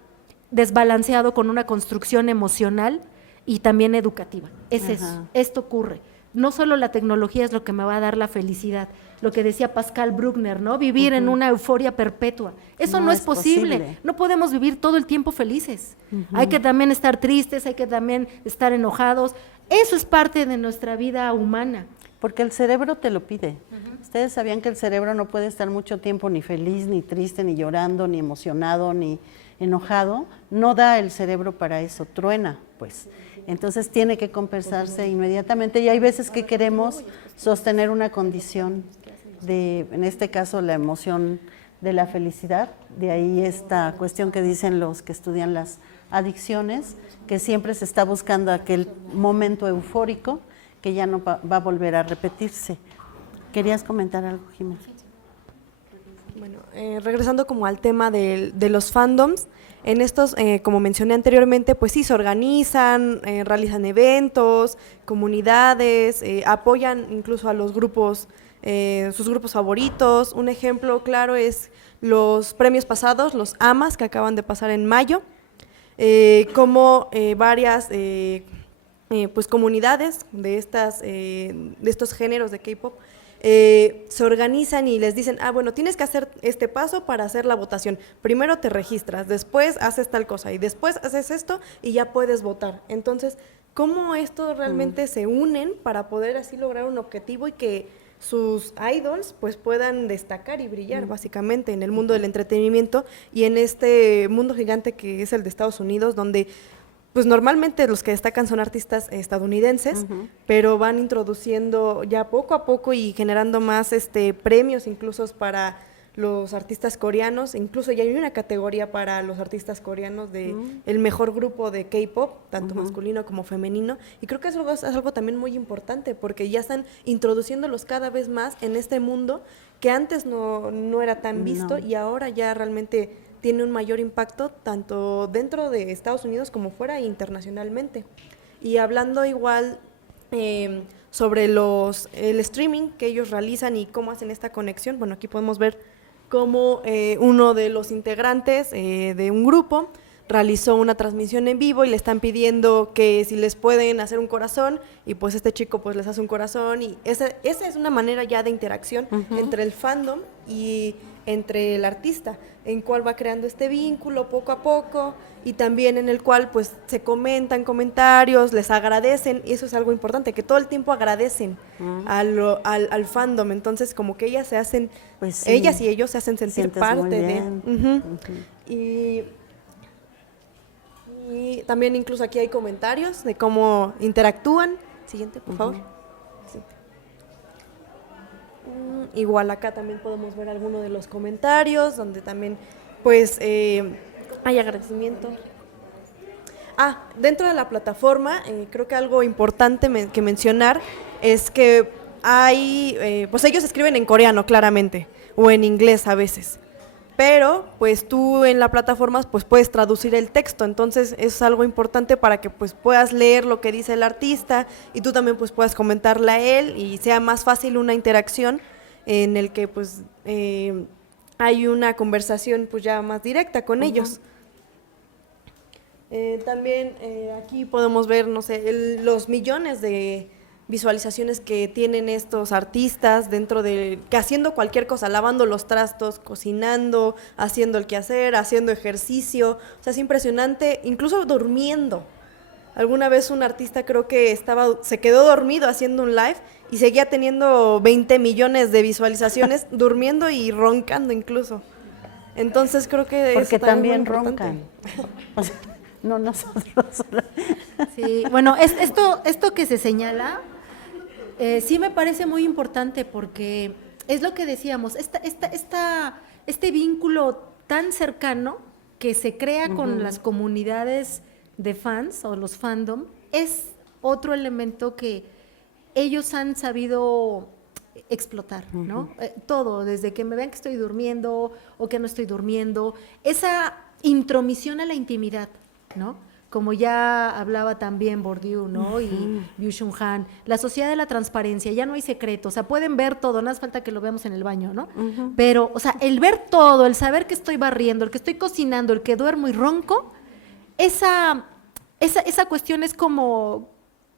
desbalanceado con una construcción emocional y también educativa? Es eso, esto ocurre. No solo la tecnología es lo que me va a dar la felicidad, lo que decía Pascal Bruckner, ¿no? Vivir en una euforia perpetua. Eso no es posible. No podemos vivir todo el tiempo felices. Hay que también estar tristes, hay que también estar enojados. Eso es parte de nuestra vida humana. Porque el cerebro te lo pide. Ustedes sabían que el cerebro no puede estar mucho tiempo ni feliz, ni triste, ni llorando, ni emocionado, ni enojado. No da el cerebro para eso, truena, pues. Entonces tiene que compensarse inmediatamente, y hay veces que queremos sostener una condición en este caso la emoción de la felicidad. De ahí esta cuestión que dicen los que estudian las adicciones, que siempre se está buscando aquel momento eufórico que ya no va a volver a repetirse. ¿Querías comentar algo, Jimena? Bueno, regresando como al tema de los fandoms, en estos, como mencioné anteriormente, pues sí, se organizan, realizan eventos, comunidades, apoyan incluso a los grupos, sus grupos favoritos. Un ejemplo claro es los premios pasados, los AMAs que acaban de pasar en mayo, como varias pues comunidades de estos géneros de K-pop se organizan y les dicen, bueno, tienes que hacer este paso para hacer la votación. Primero te registras, después haces tal cosa y después haces esto y ya puedes votar. Entonces, ¿cómo estos realmente se unen para poder así lograr un objetivo y que sus idols pues puedan destacar y brillar básicamente en el mundo del entretenimiento y en este mundo gigante que es el de Estados Unidos, donde pues normalmente los que destacan son artistas estadounidenses, pero van introduciendo ya poco a poco y generando más premios incluso para los artistas coreanos, incluso ya hay una categoría para los artistas coreanos de el mejor grupo de K-pop, tanto masculino como femenino, y creo que es algo también muy importante, porque ya están introduciéndolos cada vez más en este mundo que antes no era tan visto y ahora ya realmente tiene un mayor impacto tanto dentro de Estados Unidos como fuera internacionalmente. Y hablando igual sobre el streaming que ellos realizan y cómo hacen esta conexión, bueno, aquí podemos ver cómo uno de los integrantes de un grupo realizó una transmisión en vivo y le están pidiendo que si les pueden hacer un corazón, y pues este chico pues les hace un corazón, y esa es una manera ya de interacción entre el fandom y entre el artista, en cual va creando este vínculo poco a poco, y también en el cual pues se comentan comentarios, les agradecen, y eso es algo importante, que todo el tiempo agradecen al fandom. Entonces como que ellas se hacen, pues sí, ellas y ellos se hacen sentir parte de. Y también incluso aquí hay comentarios de cómo interactúan. Siguiente, por favor. Sí. Igual acá también podemos ver algunos de los comentarios, donde también pues hay agradecimiento. Dentro de la plataforma, creo que algo importante que mencionar es que hay, pues ellos escriben en coreano claramente, o en inglés a veces, pero pues tú en la plataforma pues puedes traducir el texto, entonces es algo importante para que pues puedas leer lo que dice el artista y tú también pues puedas comentarle a él y sea más fácil una interacción en el que pues hay una conversación pues ya más directa con ellos. También aquí podemos ver, no sé, los millones de visualizaciones que tienen estos artistas dentro de, que haciendo cualquier cosa, lavando los trastos, cocinando, haciendo el quehacer, haciendo ejercicio, o sea, es impresionante, incluso durmiendo. Alguna vez un artista creo que se quedó dormido haciendo un live y seguía teniendo 20 millones de visualizaciones durmiendo y roncando incluso. Entonces creo que porque eso también roncan. O sea, no nosotros. Sí, bueno, esto que se señala sí me parece muy importante porque es lo que decíamos, este vínculo tan cercano que se crea con las comunidades de fans o los fandom es otro elemento que ellos han sabido explotar, ¿no? Todo, desde que me vean que estoy durmiendo o que no estoy durmiendo, esa intromisión a la intimidad, ¿no? Como ya hablaba también Bourdieu, ¿no? Y Byung-Chul Han, la sociedad de la transparencia, ya no hay secretos, o sea, pueden ver todo, no hace falta que lo veamos en el baño, ¿no? Pero, o sea, el ver todo, el saber que estoy barriendo, el que estoy cocinando, el que duermo y ronco, esa cuestión es como,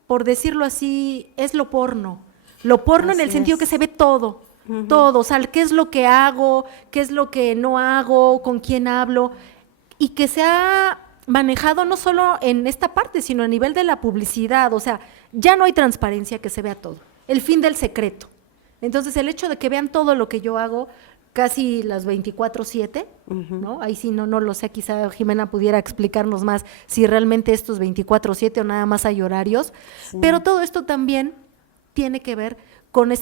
por decirlo así, es lo porno. Lo porno así en el sentido que se ve todo, todo, o sea, qué es lo que hago, qué es lo que no hago, con quién hablo, y que se ha manejado no solo en esta parte, sino a nivel de la publicidad, o sea, ya no hay transparencia, que se vea todo, el fin del secreto. Entonces, el hecho de que vean todo lo que yo hago, casi las 24/7, ¿no? Ahí sí no lo sé, quizá Jimena pudiera explicarnos más si realmente estos 24/7 o nada más hay horarios, pero todo esto también tiene que ver con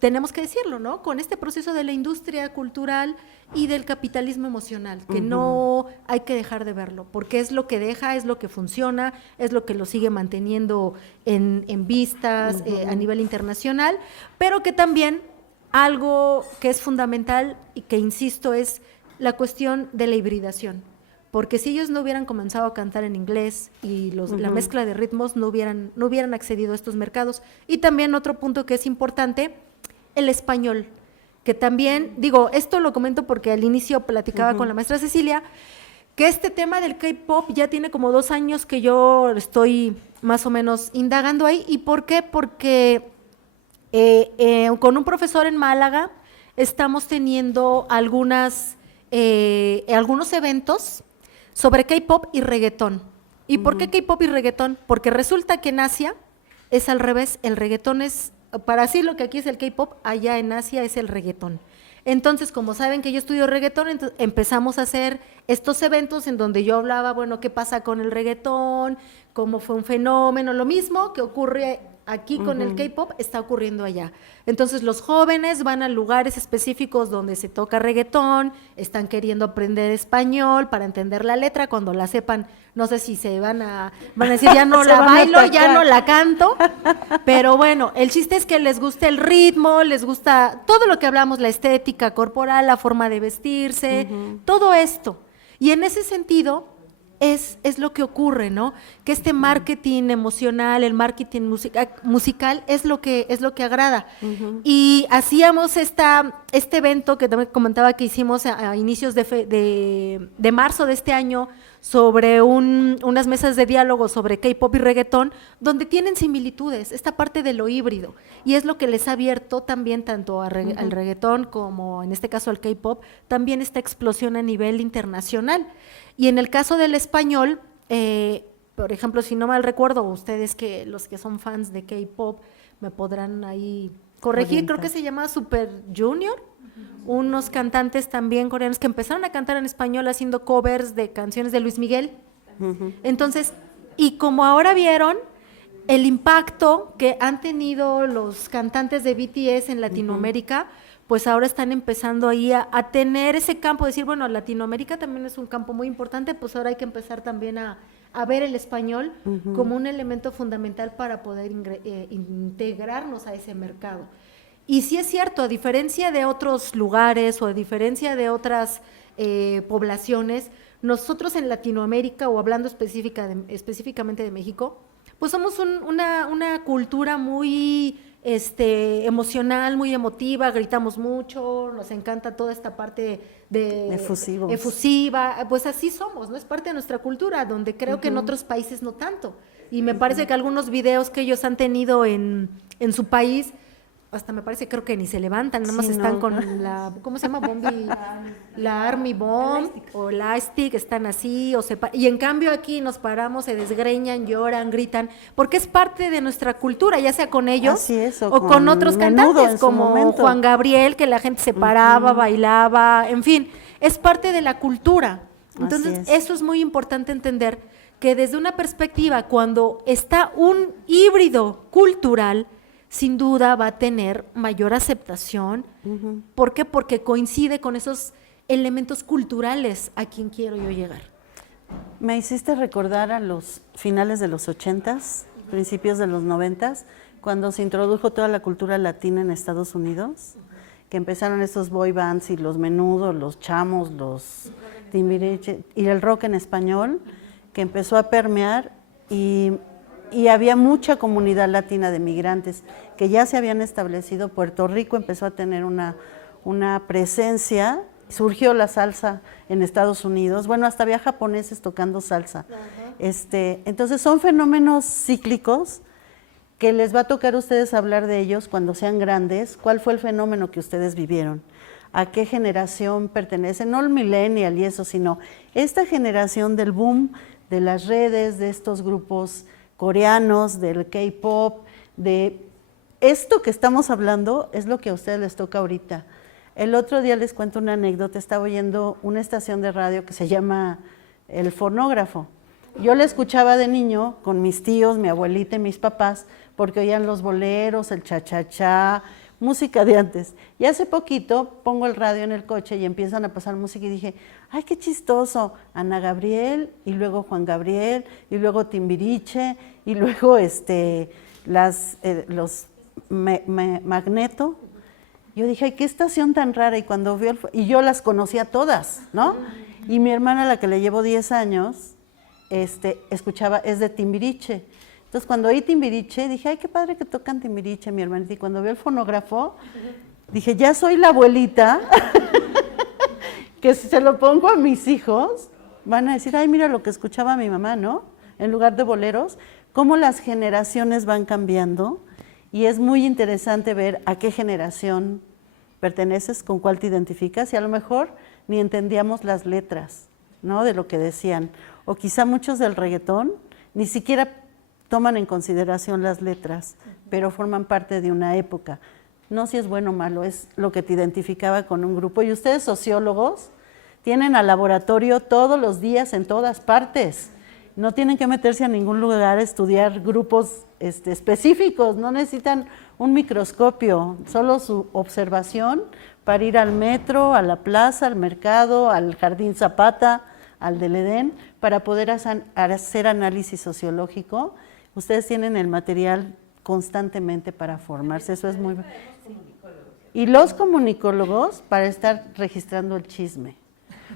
tenemos que decirlo, ¿no? Con este proceso de la industria cultural y del capitalismo emocional, que no hay que dejar de verlo, porque es lo que deja, es lo que funciona, es lo que lo sigue manteniendo en vistas a nivel internacional, pero que también algo que es fundamental y que insisto es la cuestión de la hibridación, porque si ellos no hubieran comenzado a cantar en inglés y la mezcla de ritmos no hubieran accedido a estos mercados. Y también otro punto que es importante, el español. que también, digo, esto lo comento porque al inicio platicaba con la maestra Cecilia, que este tema del K-pop ya tiene como 2 años que yo estoy más o menos indagando ahí. ¿Y por qué? Porque con un profesor en Málaga estamos teniendo algunos eventos sobre K-pop y reggaetón. ¿Y por qué K-pop y reggaetón? Porque resulta que en Asia es al revés, el reggaetón es, para decir lo que aquí es el K-pop, allá en Asia es el reggaetón. Entonces, como saben que yo estudio reggaetón, empezamos a hacer estos eventos en donde yo hablaba, bueno, qué pasa con el reggaetón, cómo fue un fenómeno, lo mismo que ocurre aquí con el K-pop está ocurriendo allá. Entonces los jóvenes van a lugares específicos donde se toca reggaetón, están queriendo aprender español para entender la letra, cuando la sepan, no sé si van a decir ya no la bailo, ya no la canto, pero bueno, el chiste es que les gusta el ritmo, les gusta todo lo que hablamos, la estética corporal, la forma de vestirse, todo esto. Y en ese sentido es lo que ocurre, ¿no? Que este marketing emocional, el marketing musical es lo que agrada. Y hacíamos este evento que también comentaba que hicimos a inicios de marzo de este año sobre unas mesas de diálogo sobre K-pop y reggaetón, donde tienen similitudes, esta parte de lo híbrido, y es lo que les ha abierto también tanto al reggaetón como en este caso al K-pop, también esta explosión a nivel internacional. Y en el caso del español, por ejemplo, si no mal recuerdo, ustedes que los que son fans de K-pop me podrán ahí corregir, creo que se llama Super Junior, unos cantantes también coreanos que empezaron a cantar en español haciendo covers de canciones de Luis Miguel. Entonces, y como ahora vieron el impacto que han tenido los cantantes de BTS en Latinoamérica, pues ahora están empezando ahí a tener ese campo, decir, bueno, Latinoamérica también es un campo muy importante, pues ahora hay que empezar también a ver el español como un elemento fundamental para poder integrarnos a ese mercado. Y sí es cierto, a diferencia de otros lugares o a diferencia de otras poblaciones, nosotros en Latinoamérica, o hablando específicamente de México, pues somos una cultura muy emocional, muy emotiva, gritamos mucho, nos encanta toda esta parte efusiva, pues así somos, ¿no? Es parte de nuestra cultura, donde creo que en otros países no tanto. Y me parece que algunos videos que ellos han tenido en su país, hasta me parece, creo que ni se levantan, nada más están con la, ¿cómo se llama? Bombi, la Army Bomb o la Stick, están así, y en cambio aquí nos paramos, se desgreñan, lloran, gritan, porque es parte de nuestra cultura, ya sea con ellos o con otros cantantes, como Juan Gabriel, que la gente se paraba, bailaba, en fin, es parte de la cultura. Entonces, eso es muy importante entender, que desde una perspectiva, cuando está un híbrido cultural, sin duda va a tener mayor aceptación. ¿Por qué? Porque coincide con esos elementos culturales a quien quiero yo llegar. Me hiciste recordar a los finales de los 80s, principios de los 90s, cuando se introdujo toda la cultura latina en Estados Unidos, que empezaron estos boy bands y los Menudo, los Chamos, los Timbiriche y el rock en español, que empezó a permear y había mucha comunidad latina de migrantes que ya se habían establecido. Puerto Rico empezó a tener una presencia, surgió la salsa en Estados Unidos, bueno, hasta había japoneses tocando salsa. Entonces son fenómenos cíclicos que les va a tocar a ustedes hablar de ellos cuando sean grandes. ¿Cuál fue el fenómeno que ustedes vivieron? ¿A qué generación pertenecen? No el millennial y eso, sino esta generación del boom de las redes, de estos grupos coreanos, del K-pop, de esto que estamos hablando es lo que a ustedes les toca ahorita. El otro día les cuento una anécdota, estaba oyendo una estación de radio que se llama El Fonógrafo. Yo la escuchaba de niño con mis tíos, mi abuelita y mis papás, porque oían los boleros, el cha-cha-cha, música de antes. Y hace poquito pongo el radio en el coche y empiezan a pasar música y dije, ay, qué chistoso, Ana Gabriel, y luego Juan Gabriel, y luego Timbiriche, y luego los Magneto. Yo dije, ay, qué estación tan rara, y cuando vio y yo las conocía todas, ¿no? Y mi hermana, la que le llevo 10 años, escuchaba, es de Timbiriche. Entonces, cuando oí Timbiriche, dije, ay, qué padre que tocan Timbiriche, mi hermanita. Y cuando vio el fonógrafo, Dije, ya soy la abuelita, que si se lo pongo a mis hijos, van a decir, ay, mira lo que escuchaba mi mamá, ¿no? En lugar de boleros, cómo las generaciones van cambiando, y es muy interesante ver a qué generación perteneces, con cuál te identificas, y a lo mejor ni entendíamos las letras, ¿no? De lo que decían, o quizá muchos del reggaetón ni siquiera toman en consideración las letras, pero forman parte de una época. No si es bueno o malo, es lo que te identificaba con un grupo. Y ustedes, sociólogos, tienen al laboratorio todos los días en todas partes. No tienen que meterse a ningún lugar a estudiar grupos específicos, no necesitan un microscopio, solo su observación para ir al metro, a la plaza, al mercado, al Jardín Zapata, al del Edén, para poder hacer análisis sociológico. Ustedes tienen el material constantemente para formarse, eso es muy... Y los comunicólogos para estar registrando el chisme,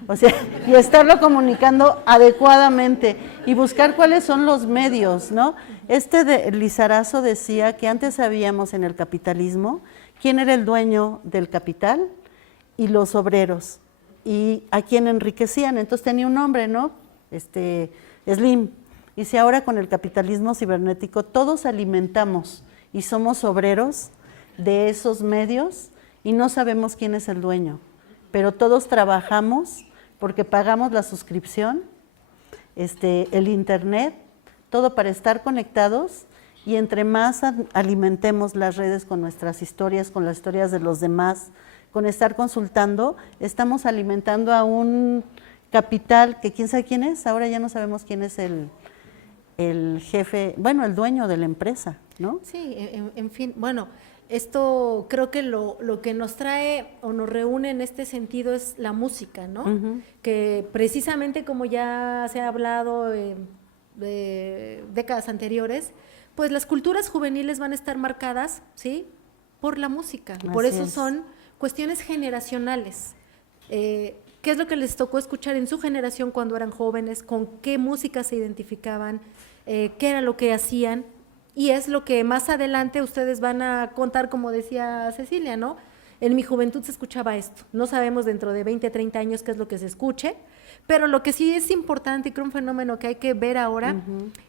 o sea, y estarlo comunicando adecuadamente y buscar cuáles son los medios, ¿no? De Lizarazo decía que antes sabíamos en el capitalismo quién era el dueño del capital y los obreros, y a quién enriquecían, entonces tenía un nombre, ¿no? Slim. Y si ahora con el capitalismo cibernético todos alimentamos y somos obreros de esos medios y no sabemos quién es el dueño, pero todos trabajamos porque pagamos la suscripción, el internet, todo para estar conectados, y entre más alimentemos las redes con nuestras historias, con las historias de los demás, con estar consultando, estamos alimentando a un capital que quién sabe quién es, ahora ya no sabemos quién es el jefe, bueno, el dueño de la empresa, ¿no? Sí, en fin, bueno, esto creo que lo que nos trae o nos reúne en este sentido es la música, ¿no? Que precisamente como ya se ha hablado de décadas anteriores, pues las culturas juveniles van a estar marcadas, ¿sí?, por la música. Por eso son cuestiones generacionales. ¿Qué es lo que les tocó escuchar en su generación cuando eran jóvenes? ¿Con qué música se identificaban? ¿Qué era lo que hacían? Y es lo que más adelante ustedes van a contar, como decía Cecilia, ¿no? En mi juventud se escuchaba esto. No sabemos dentro de 20, 30 años qué es lo que se escuche, pero lo que sí es importante y creo un fenómeno que hay que ver ahora,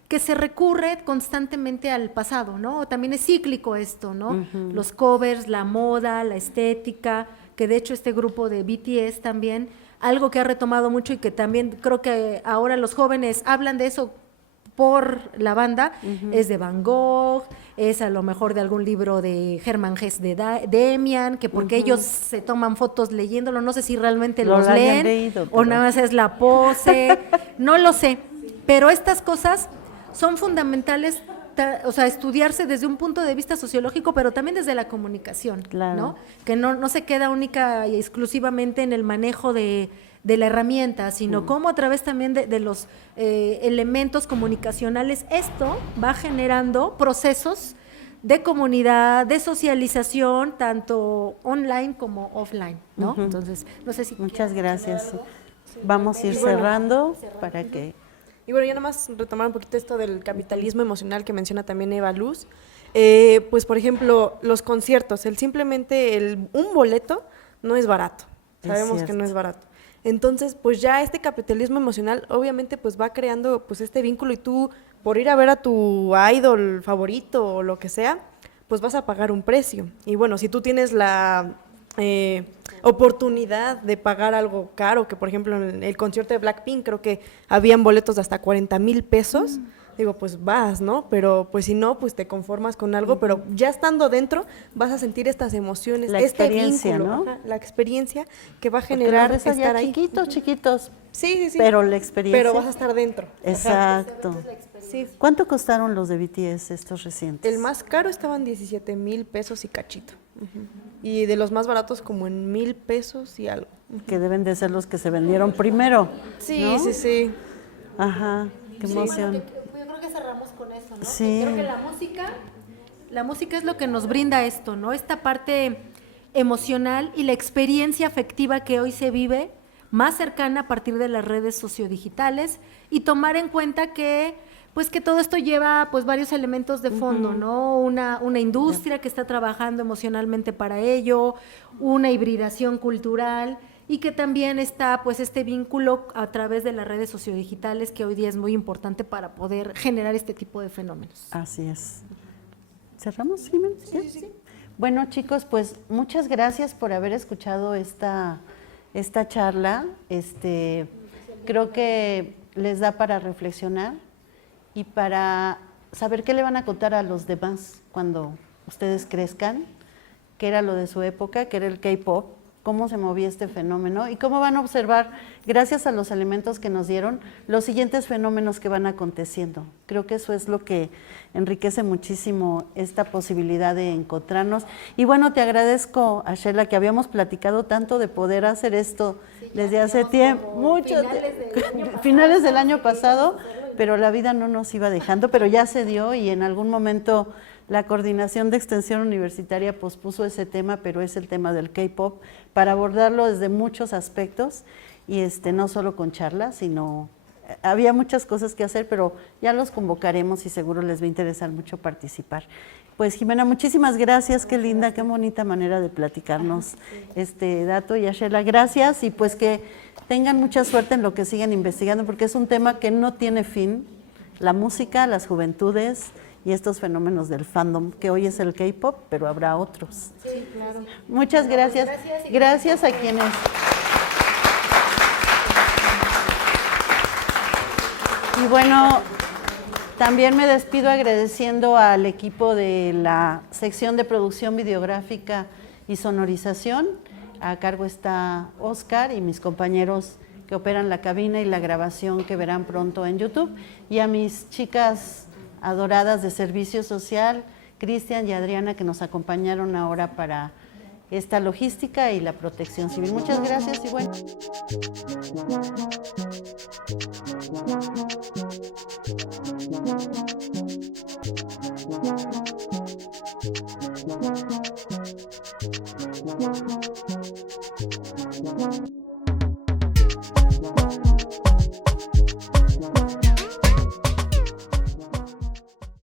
que se recurre constantemente al pasado, ¿no? También es cíclico esto, ¿no? Los covers, la moda, la estética, que de hecho este grupo de BTS también, algo que ha retomado mucho y que también creo que ahora los jóvenes hablan de eso por la banda, es de Van Gogh, es a lo mejor de algún libro de Hermann Hesse de Demian, que porque ellos se toman fotos leyéndolo, no sé si realmente los leen o nada más es la pose, no lo sé, pero estas cosas son fundamentales, o sea, estudiarse desde un punto de vista sociológico, pero también desde la comunicación, ¿no? Que no se queda única y exclusivamente en el manejo de la herramienta, sino cómo a través también de los elementos comunicacionales esto va generando procesos de comunidad, de socialización, tanto online como offline, ¿no? Entonces, no sé si... Muchas gracias. Vamos a ir cerrando para que... Y bueno, ya nada más retomar un poquito esto del capitalismo emocional que menciona también Eva Luz. Pues, por ejemplo, los conciertos, simplemente un boleto no es barato. Sabemos que no es barato. Entonces, pues ya este capitalismo emocional obviamente pues va creando pues este vínculo y tú por ir a ver a tu idol favorito o lo que sea, pues vas a pagar un precio. Y bueno, si tú tienes la oportunidad de pagar algo caro, que por ejemplo en el concierto de Blackpink creo que habían boletos de hasta 40,000 pesos, digo, pues vas, ¿no? Pero pues si no, pues te conformas con algo, pero ya estando dentro vas a sentir estas emociones, la experiencia, vínculo, ¿no? La experiencia que va a generar estar ahí. Chiquitos. Sí. Pero la experiencia. Pero vas a estar dentro. Exacto. Sí. ¿Cuánto costaron los de BTS estos recientes? El más caro estaban 17,000 pesos y cachito. Y de los más baratos como en 1,000 pesos y algo. Que deben de ser los que se vendieron primero. Sí, ¿no? sí. Ajá, qué emoción. Yo creo que cerramos con eso, ¿no? Sí. Creo que la música es lo que nos brinda esto, ¿no? Esta parte emocional y la experiencia afectiva que hoy se vive más cercana a partir de las redes sociodigitales y tomar en cuenta que pues que todo esto lleva pues varios elementos de fondo, ¿no? Una industria que está trabajando emocionalmente para ello, una hibridación cultural y que también está pues este vínculo a través de las redes sociodigitales que hoy día es muy importante para poder generar este tipo de fenómenos. Así es. ¿Cerramos, Jiménez? Sí. Bueno, chicos, pues muchas gracias por haber escuchado esta charla. Creo que les da para reflexionar y para saber qué le van a contar a los demás cuando ustedes crezcan, qué era lo de su época, qué era el K-pop, cómo se movía este fenómeno y cómo van a observar, gracias a los elementos que nos dieron, los siguientes fenómenos que van aconteciendo. Creo que eso es lo que enriquece muchísimo esta posibilidad de encontrarnos. Y bueno, te agradezco, Ashela, que habíamos platicado tanto de poder hacer esto desde hace tiempo, finales del año pasado, pero la vida no nos iba dejando, pero ya se dio y en algún momento la Coordinación de Extensión Universitaria pospuso ese tema, pero es el tema del K-pop, para abordarlo desde muchos aspectos y no solo con charlas, sino había muchas cosas que hacer, pero ya los convocaremos y seguro les va a interesar mucho participar. Pues Jimena, muchísimas gracias, qué linda, qué bonita manera de platicarnos este dato. Y Ashela, gracias y pues que tengan mucha suerte en lo que sigan investigando, porque es un tema que no tiene fin, la música, las juventudes y estos fenómenos del fandom, que hoy es el K-pop, pero habrá otros. Sí, claro. Muchas gracias. Gracias a quienes... Y bueno, también me despido agradeciendo al equipo de la sección de producción videográfica y sonorización. A cargo está Oscar y mis compañeros que operan la cabina y la grabación que verán pronto en YouTube. Y a mis chicas adoradas de Servicio Social, Cristian y Adriana, que nos acompañaron ahora para esta logística y la protección civil. Muchas gracias y bueno.